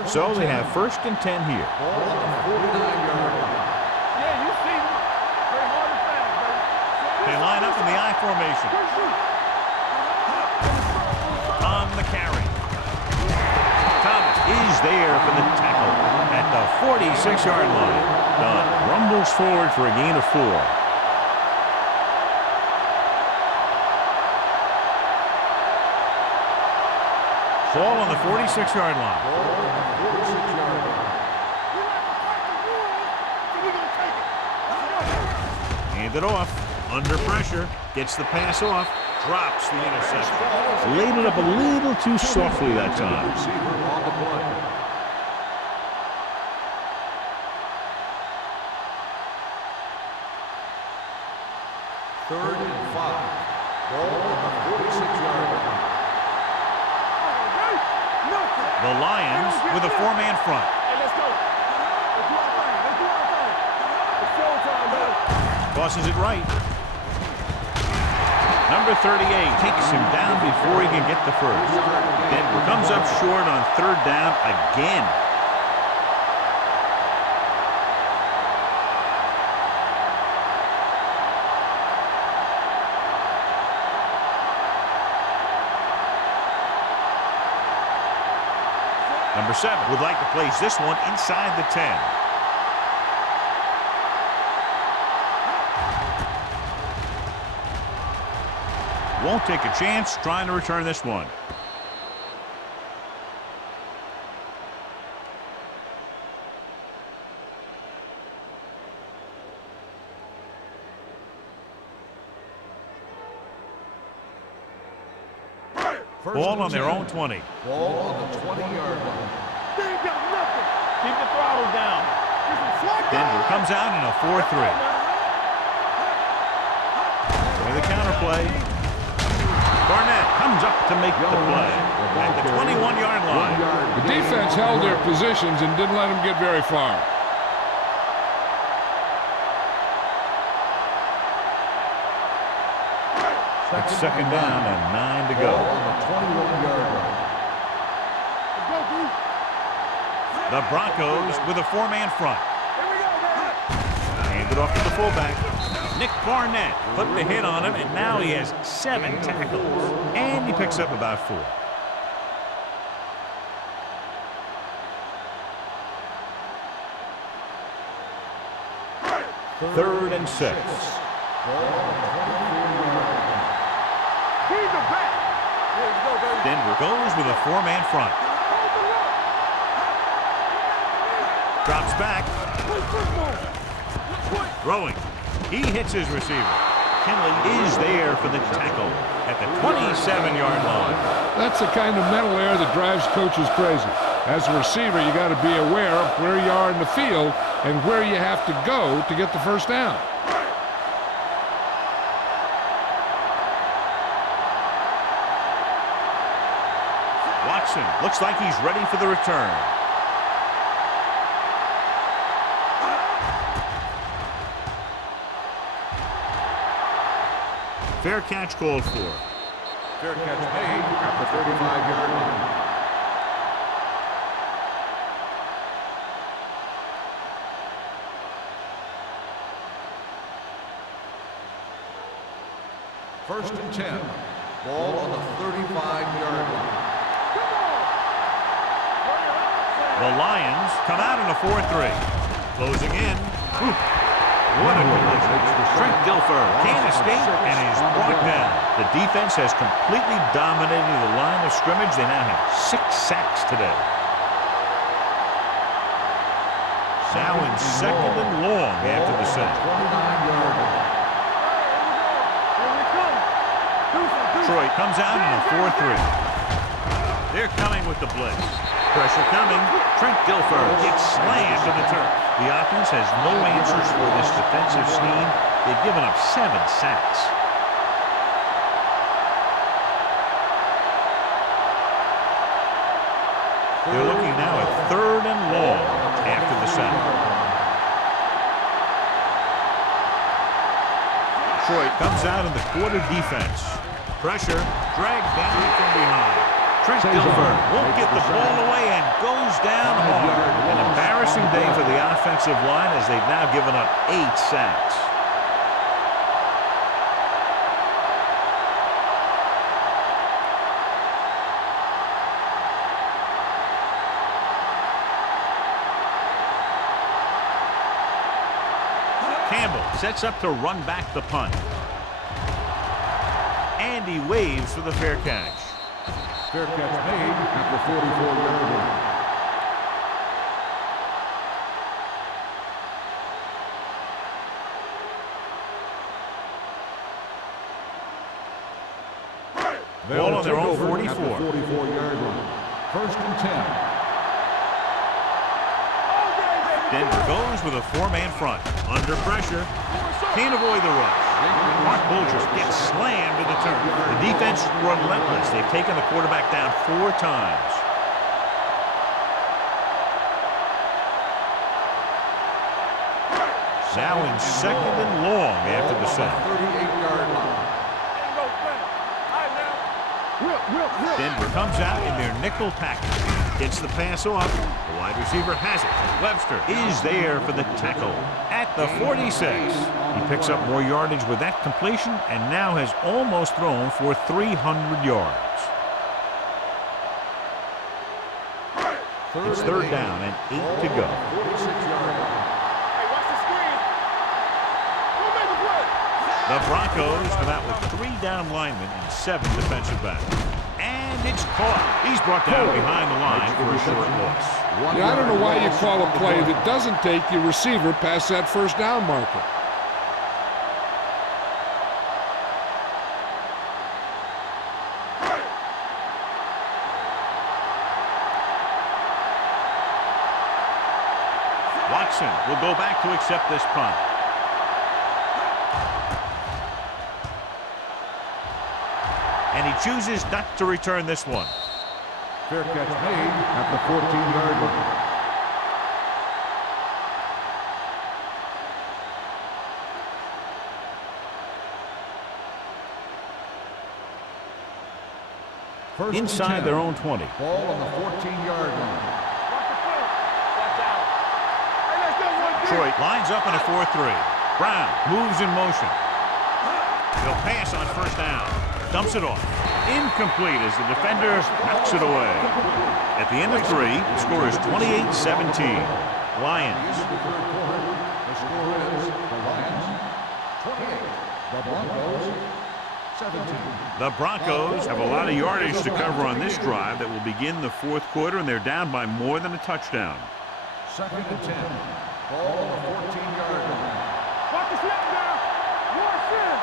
So they have first and 10 here. Ball on the 49-yard line. Yeah, you see them. Very hard and fast, baby. They line up in the I formation. On the carry. Thomas is there for the tackle at the 46-yard line. Dunn rumbles forward for a gain of 4. Ball on the 46-yard line. Hand it off. Under pressure. Gets the pass off. Drops the interception. Laid it up a little too softly that time. Receiver on the play. Third and 5. Ball on the 46-yard line. The Lions with a 4-man front. Hey, let's go. Let's do our thing. Let's do our thing. It's showtime, baby. Tosses it right. Number 38 takes him down before he can get the first. Denver comes up short on third down again. Number 7 would like to place this one inside the 10. Won't take a chance trying to return this one. Ball on their own 20. Ball on the 20-yard line. They ain't got nothing. Keep the throttle down. Denver comes out in a 4-3. With a counter play. Barnett comes up to make the play at the 21-yard line. The defense held their positions and didn't let them get very far. It's second down and 9 to go. Ball on the 21-yard line. The Broncos with a 4-man front. Hand it off to the fullback. Nick Barnett put the hit on him, and now he has 7 tackles. And he picks up about 4. Third and 6. Denver goes with a 4-man front. Drops back. Throwing. He hits his receiver. McKinley is there for the tackle at the 27-yard line. That's the kind of mental error that drives coaches crazy. As a receiver, you got to be aware of where you are in the field and where you have to go to get the first down. Watson looks like he's ready for the return. Fair catch called for. Fair catch made at the 35-yard line. First and 10. Ball on the 35-yard line. The Lions come out in a 4-3. Closing in. What a collision. Trent Dilfer can't escape and is brought down. The defense has completely dominated the line of scrimmage. They now have 6 sacks today. Now in second and long after the sack. 29-yard line. Detroit comes out in a 4-3. They're coming with the blitz. Pressure coming. Trent Dilfer gets slammed to the turf. The offense has no answers for this defensive scheme. They've given up 7 sacks. They're looking now at third and long after the sack. Detroit comes out in the quarter defense. Pressure dragged down from behind. Trent Dilfer won't get the ball away and goes down hard. An embarrassing day for the offensive line as they've now given up 8 sacks. Campbell sets up to run back the punt. And he waves for the fair catch. Fair catch made at the 44-yard line. Ball on their own 44. 44-yard line. First and 10. Denver goes with a 4-man front. Under pressure. Can't avoid the rush. Mark Bulger gets slammed to the turf. The defense relentless. They've taken the quarterback down 4 times. Now in second and long after the sack. 38-yard line. Denver comes out in their nickel package. Gets the pass off. The wide receiver has it. Webster is there for the tackle at the 46. He picks up more yardage with that completion and now has almost thrown for 300 yards. It's third down and 8 to go. 46-yard line. The Broncos come out with 3 down linemen and 7 defensive backs. And it's caught. He's brought down behind the line for a short loss. Yeah, I don't know why you call a play that doesn't take your receiver past that first down marker. Watson will go back to accept this punt. And he chooses not to return this one. Fair catch made at the 14-yard line. First Inside their own 20. Ball on the 14-yard line. Detroit lines up in a 4-3. Brown moves in motion. He'll pass on first down. Dumps it off. Incomplete as the defender knocks it away. At the end of 3, the score is 28-17. Lions. The score is the Lions 28. The Broncos 17. The Broncos have a lot of yardage to cover on this drive that will begin the 4th quarter, and they're down by more than a touchdown. Second and 10. Ball on the 14-yard line. Watch the snap now. Watch it.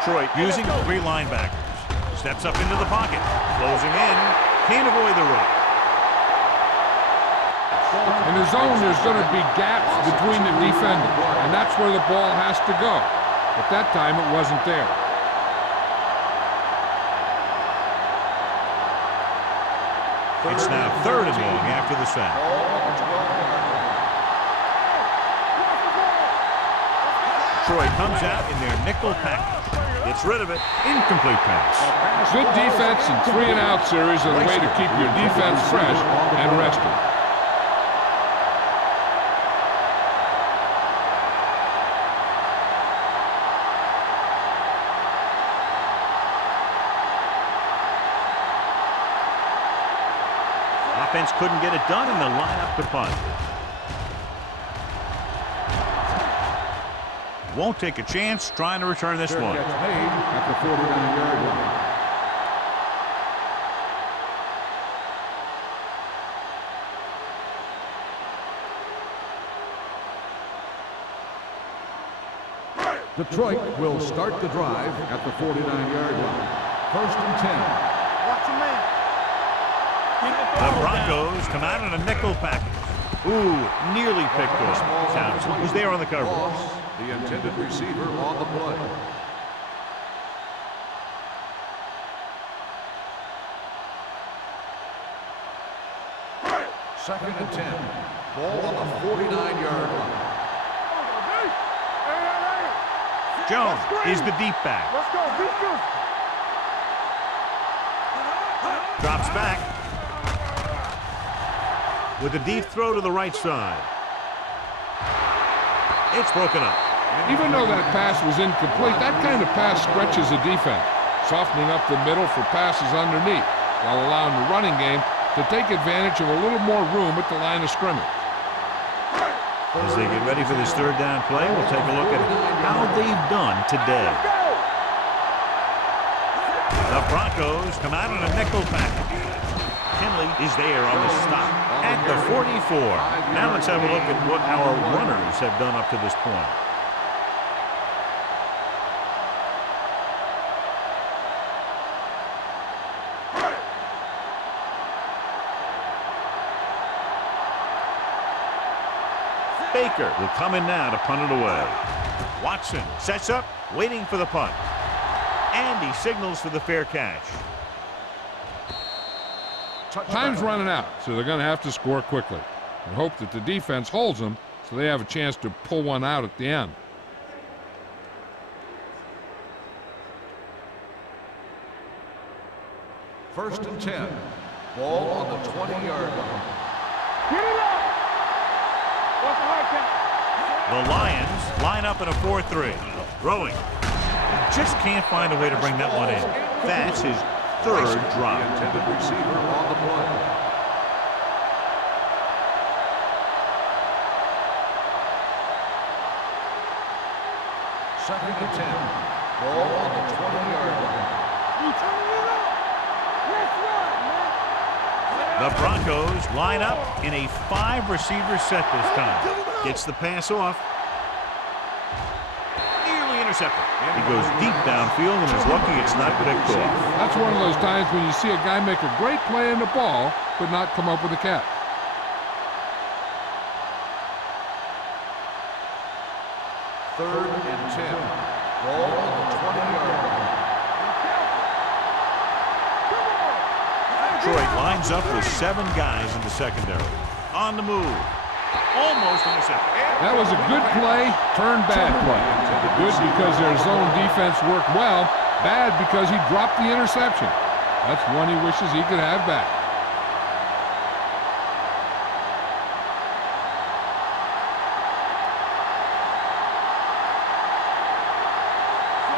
Detroit using 3 linebackers. Steps up into the pocket. Closing in. Can't avoid the rush. In the zone, there's going to be gaps between the defenders, and that's where the ball has to go. But that time, it wasn't there. It's now 3rd and long after the sack. Detroit comes out in their nickel package. Gets rid of it. Incomplete pass. Good defense and 3-and-out series are the way to keep your defense fresh and rested. Offense couldn't get it done, and they'll line up to punt. Won't take a chance trying to return this one. Gets made at the 49-yard line. Detroit will start the drive at the 49-yard line. 1st and 10. Watch your man. The Broncos come out in a nickel package. Ooh, nearly picked off. Townsend was there on the cover. Ross, the intended receiver on the play. Second and 10. Ball on the 49-yard line. Jones is the deep back. Let's go. Beat you. Drops back. With a deep throw to the right side. It's broken up. Even though that pass was incomplete, that kind of pass stretches a defense, softening up the middle for passes underneath, while allowing the running game to take advantage of a little more room at the line of scrimmage. As they get ready for this 3rd down play, we'll take a look at how they've done today. The Broncos come out in a nickel package. Kinley is there on the stop at the 44. Now let's have a look at what our runners have done up to this point. Baker will come in now to punt it away. Watson sets up, waiting for the punt. And he signals for the fair catch. Time's running out, so they're going to have to score quickly and hope that the defense holds them so they have a chance to pull one out at the end. First and 10. Ball on the 20-yard line. Get it up. What's the hard count? The Lions line up in a 4-3. Throwing. Just can't find a way to bring that one in. That's his 3rd drop. The intended receiver on the play. Second and 10. Ball on the 20-yard line. You turning it up. Let's run, man. The Broncos line up in a 5-receiver set this time. Gets the pass off. Nearly intercepted. He goes deep downfield and is lucky it's not picked off. That's one of those times when you see a guy make a great play in the ball, but not come up with a catch. Third and 10. Ball on the 20-yard line. Detroit lines up with 7 guys in the secondary. On the move. Almost intercepted. That was a good play, turned bad play. Good because their zone defense worked well, bad because he dropped the interception. That's one he wishes he could have back.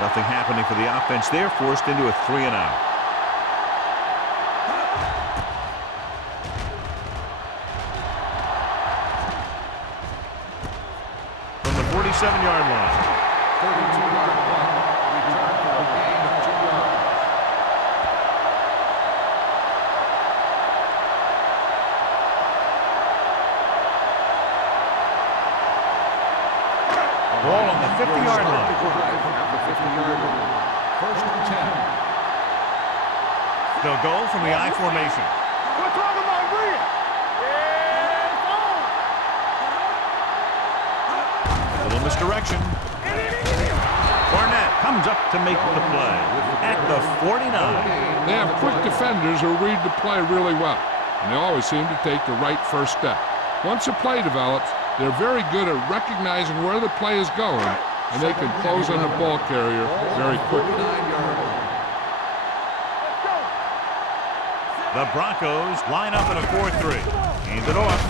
Nothing happening for the offense there, forced into a 3-and-out. From the 47-yard line. 32-yard punt. Return for a gain of 2 yards. Ball on the 50-yard line. At the 50-yard line. They'll go from the I formation. We're talking about Green. Yeah, Little misdirection. Barnett comes up to make the play at the 49. They have quick defenders who read the play really well, and they always seem to take the right first step. Once a play develops, they're very good at recognizing where the play is going, and they can close on the ball carrier very quickly. The Broncos line up in a 4-3. Hand it off.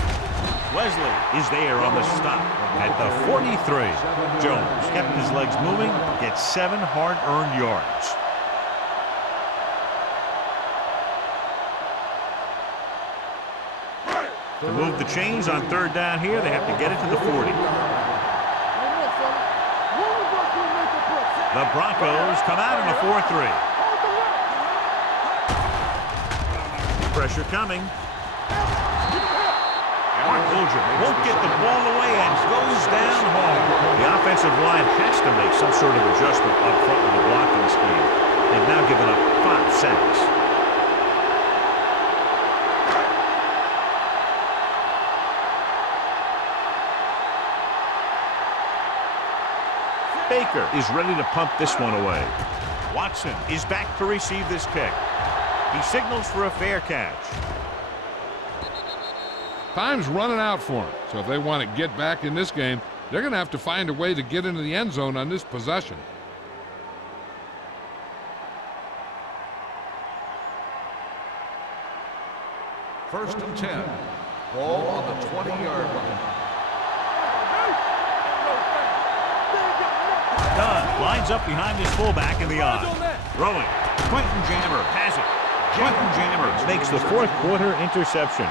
Wesley is there on the stop at the 43. Jones kept his legs moving, gets 7 hard-earned yards. To move the chains on third down here, they have to get it to the 40. The Broncos come out in a 4-3. Pressure coming. Mark Bulger won't get the ball away and goes down hard. The offensive line has to make some sort of adjustment up front with the blocking scheme. They've now given up 5 sacks. Baker is ready to punt this one away. Watson is back to receive this kick. He signals for a fair catch. Time's running out for them, so if they want to get back in this game, they're going to have to find a way to get into the end zone on this possession. First and 10. Ball on the 20-yard line. Dunn lines up behind his fullback in the odd. Throwing. Quentin Jammer has it. Quentin Jammer makes the 4th quarter interception.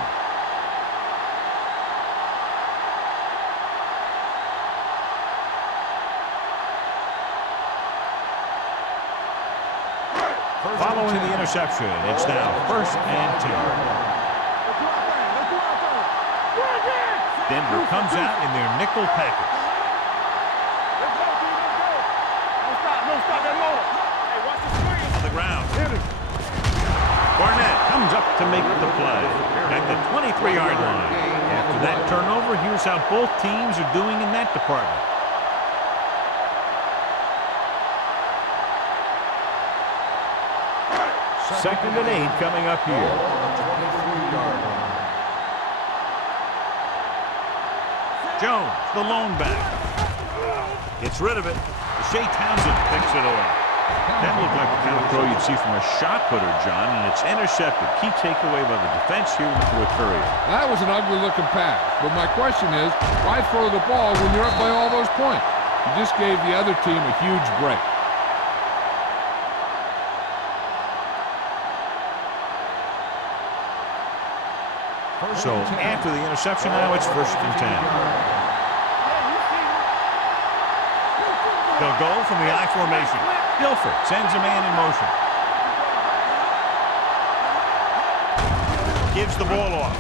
Following the interception, it's now 1st and 10. Denver comes out in their nickel package. On the ground. Barnett comes up to make the play at the 23-yard line. After that turnover, here's how both teams are doing in that department. Second and 8 coming up here. Jones, the lone back. Gets rid of it. Shea Townsend picks it away. That looked like the kind of throw you'd see from a shot putter, John, and it's intercepted. Key takeaway by the defense here in the 4th period. That was an ugly-looking pass, but my question is, why throw the ball when you're up by all those points? You just gave the other team a huge break. So after the interception now, it's 1st and 10. They'll go from the I formation. Dilfer sends a man in motion. Gives the ball off.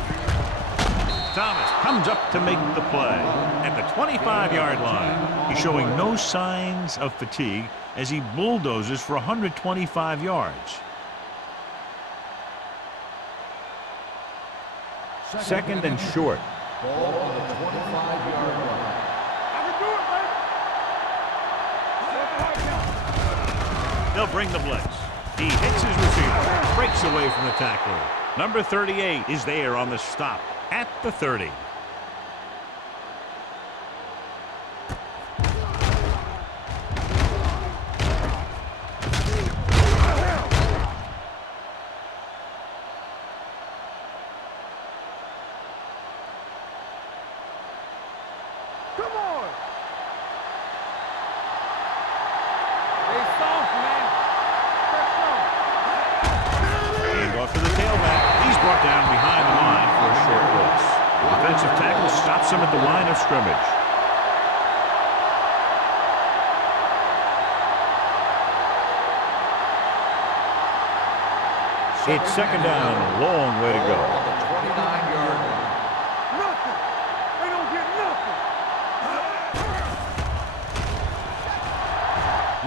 Thomas comes up to make the play at the 25-yard line. He's showing no signs of fatigue as he bulldozes for 125 yards. Second and short. Ball on the 25-yard line. They'll bring the blitz. He hits his receiver. Breaks away from the tackler. Number 38 is there on the stop at the 30. Him at the line of scrimmage. It's second down, a long way to go. On the 29-yard line. Nothing. They don't get nothing.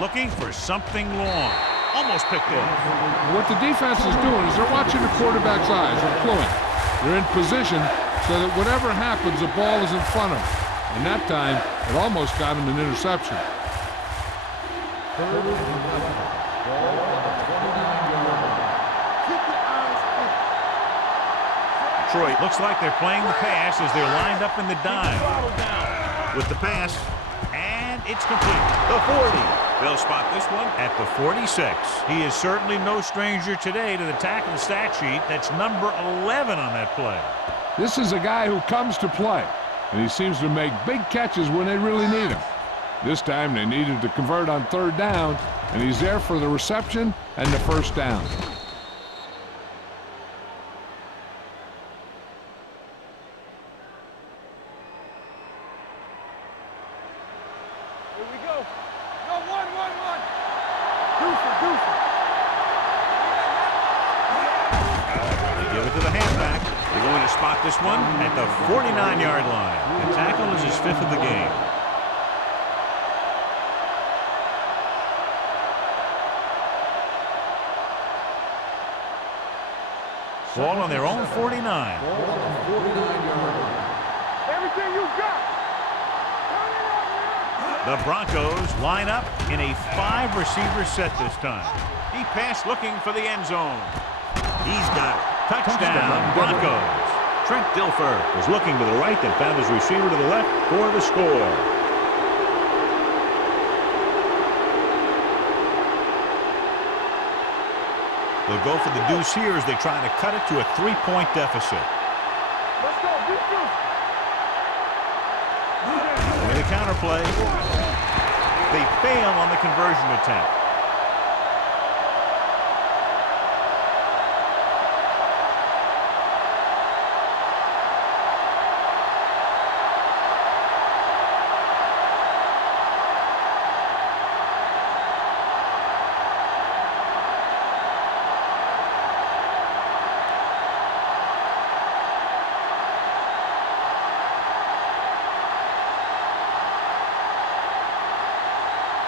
Looking for something long. Almost picked off. What the defense is doing is they're watching the quarterback's eyes. They're cluing. They're in position so that whatever happens, the ball is in front of them. And that time, it almost got him an interception. Detroit looks like they're playing the pass as they're lined up in the dime. With the pass, and it's complete. The 40. They'll spot this one at the 46. He is certainly no stranger today to the tackle stat sheet. That's number 11 on that play. This is a guy who comes to play, and he seems to make big catches when they really need him. This time they needed to convert on third down, and he's there for the reception and the first down. Here we go. No, one. Deuce. They give it to the halfback. They're going to spot this one at the 49-yard line. The tackle is his 5th of the game. Ball on their own 49. Everything you got. The Broncos line up in a 5-receiver set this time. He passed looking for the end zone. He's got it. Touchdown, Broncos. Trent Dilfer was looking to the right and found his receiver to the left for the score. They'll go for the deuce here as they try to cut it to a 3-point deficit. Let's go. With a counterplay, they fail on the conversion attempt.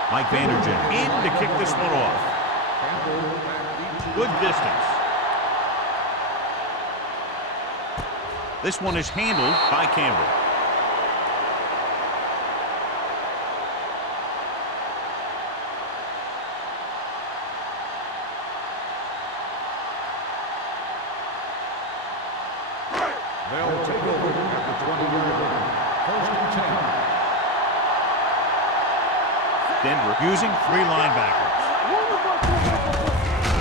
Mike Vanderjagt in to kick this one off. Good distance. This one is handled by Campbell. They'll take over at the 20-yard line. 1st and 10. Denver using 3 linebackers.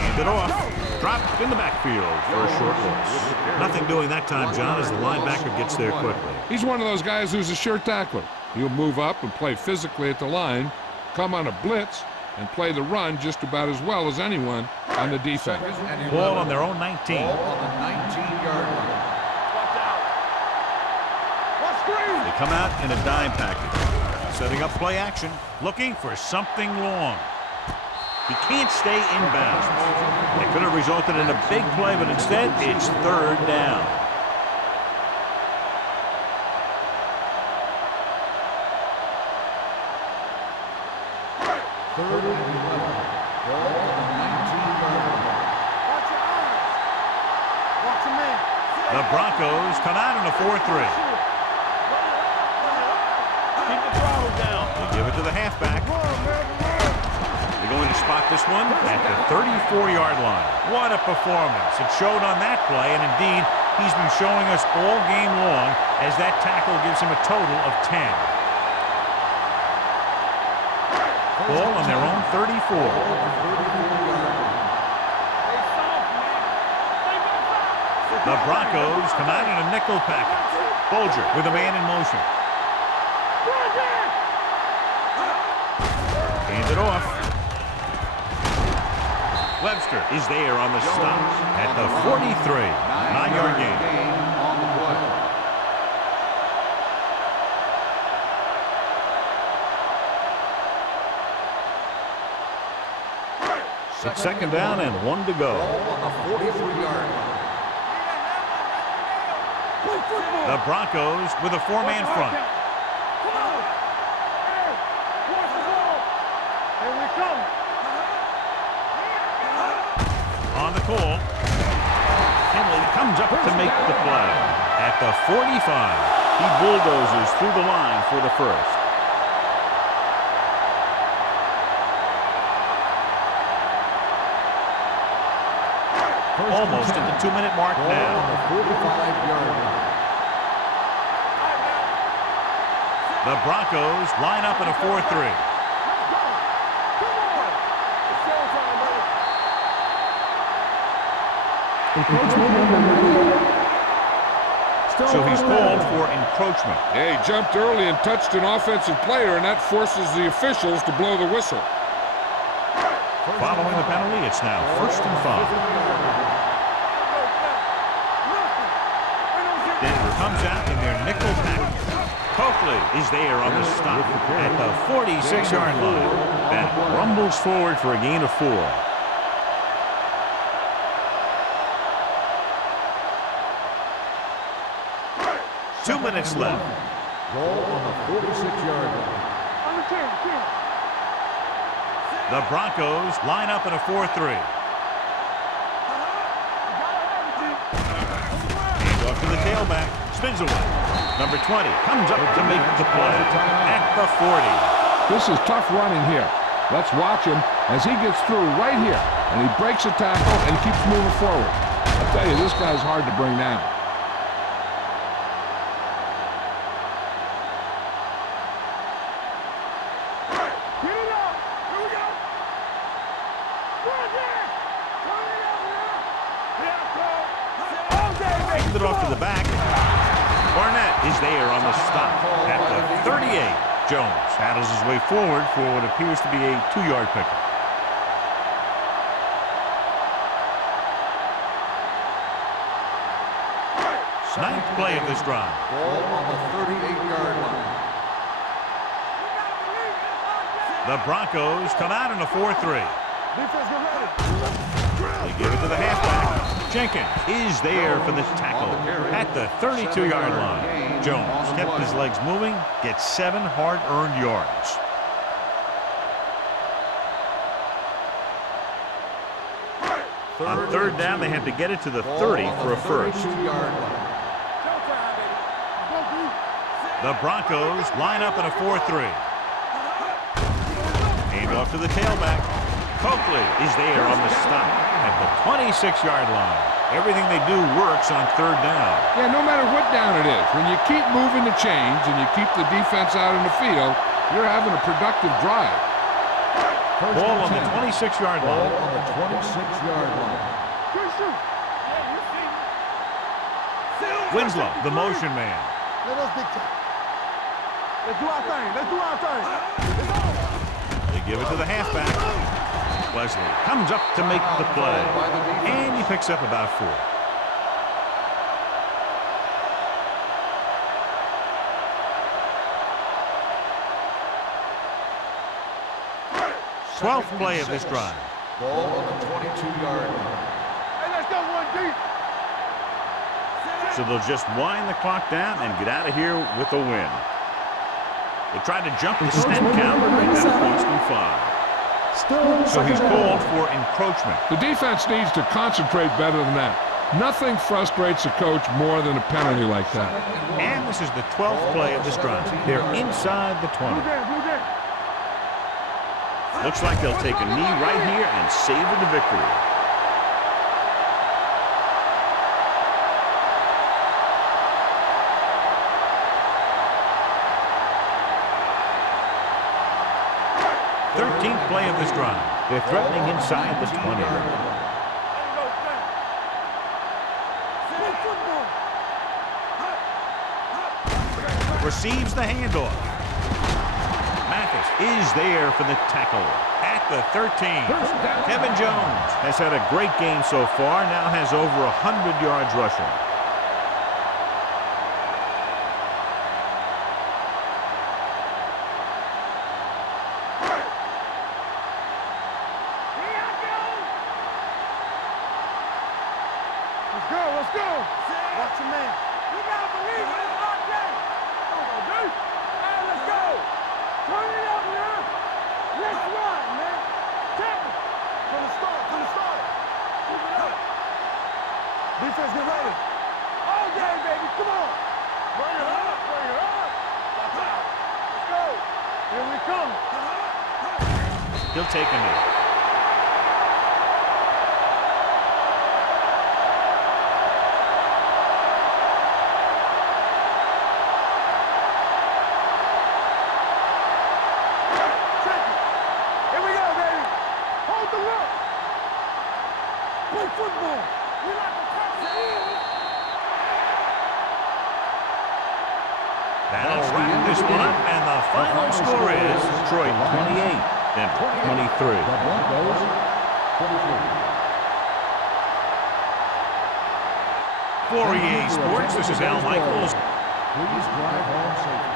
Hand it off. Dropped in the backfield for a short loss. Nothing doing that time, John, as the linebacker gets there quickly. He's one of those guys who's a sure tackler. He'll move up and play physically at the line, come on a blitz, and play the run just about as well as anyone on the defense. Ball on their own 19. Ball on the 19-yard line. They come out in a dime package. Setting up play action, looking for something long. He can't stay in bounds. It could have resulted in a big play, but instead, it's 3rd down. Third and 11. Ball on the 19-yard line. Watch your eyes. Watch your man. The Broncos come out in a 4-3. Keep the throttle down. They give it to the halfback. They're going to spot this one at the 34-yard line. What a performance. It showed on that play, and indeed, he's been showing us all game long as that tackle gives him a total of 10. Ball on their own 34. The Broncos come out in a nickel package. Bolger with a man in motion. Hands it off. Webster is there on the stop at the 43. 9-yard gain. On the play. It's 2nd down and 1 to go. Ball on the 43-yard line. The Broncos with a 4-man front. Here we come. On the call. Henley comes up to make the play. At the 45, he bulldozes through the line for the first. Almost at the 2-minute mark now. On the 45-yard line. The Broncos line up in a 4-3. So he's called for encroachment. Yeah, he jumped early and touched an offensive player, and that forces the officials to blow the whistle. Following the penalty, it's now 1st and 5. Denver comes out in their nickel package. Coakley is there on the stop at the 46-yard line. That rumbles forward for a gain of 4. 2 minutes left. Ball on the 46-yard line. The Broncos line up in a 4-3. Hands off to the tailback. Spins away. Number 20 comes up to make the play at the 40. This is tough running here. Let's watch him as he gets through right here, and he breaks a tackle and keeps moving forward. I tell you, this guy's hard to bring down. It off to the back. Barnett is there on the stop at the 38. Jones paddles his way forward for what appears to be a 2-yard pickup. Ninth play of this drive. Ball on the 38-yard line. The Broncos come out in a 4-3. They give it to the halfback. Jenkins is there for the tackle at the 32-yard line. Jones kept his legs moving, gets 7 hard-earned yards. On 3rd down, they had to get it to the 30 for a first. The Broncos line up in a 4-3. Hand off to the tailback. Coakley is there on the stop at the 26-yard line. Everything they do works on 3rd down. Yeah, no matter what down it is, when you keep moving the chains and you keep the defense out in the field, you're having a productive drive. Ball on the 26-yard Ball line. on the 26-yard line. Winslow, the motion man. Let us dictate. Let's do our thing. Let's do our thing. They give it to the halfback. Wesley comes up to make the play. And he picks up about 4. 12th play of this drive. Ball on the 22-yard line. Hey, let's go 1 deep. So they'll just wind the clock down and get out of here with a win. They tried to jump the snap count, but they got points through 5. So he's called for encroachment. The defense needs to concentrate better than that. Nothing frustrates a coach more than a penalty like that. And this is the 12th play of this drive. They're inside the 20. Looks like they'll take a knee right here and savor the victory. Play of this drive. They're threatening inside the 20. Receives the handoff. Mathis is there for the tackle at the 13. Kevin Jones has had a great game so far, now has over 100 yards rushing. Let's go. Watch your man. You gotta believe it. It's our day. Come on, dude. Hey, let's go. Turn it up now. Let's run, man. Tackle. From the start. From the start. Keep it Defense, get ready. All day, baby. Come on. Bring it up. Bring it up. Watch out. Let's go. Here we come. He'll take a knee. Here we go, baby. Hold the look. Play football. We like to catch the end. That'll wrap this one up, and the final score is Detroit 28 and 23. The Broncos 23. For EA Sports, this is Al Michaels. Please drive home safely.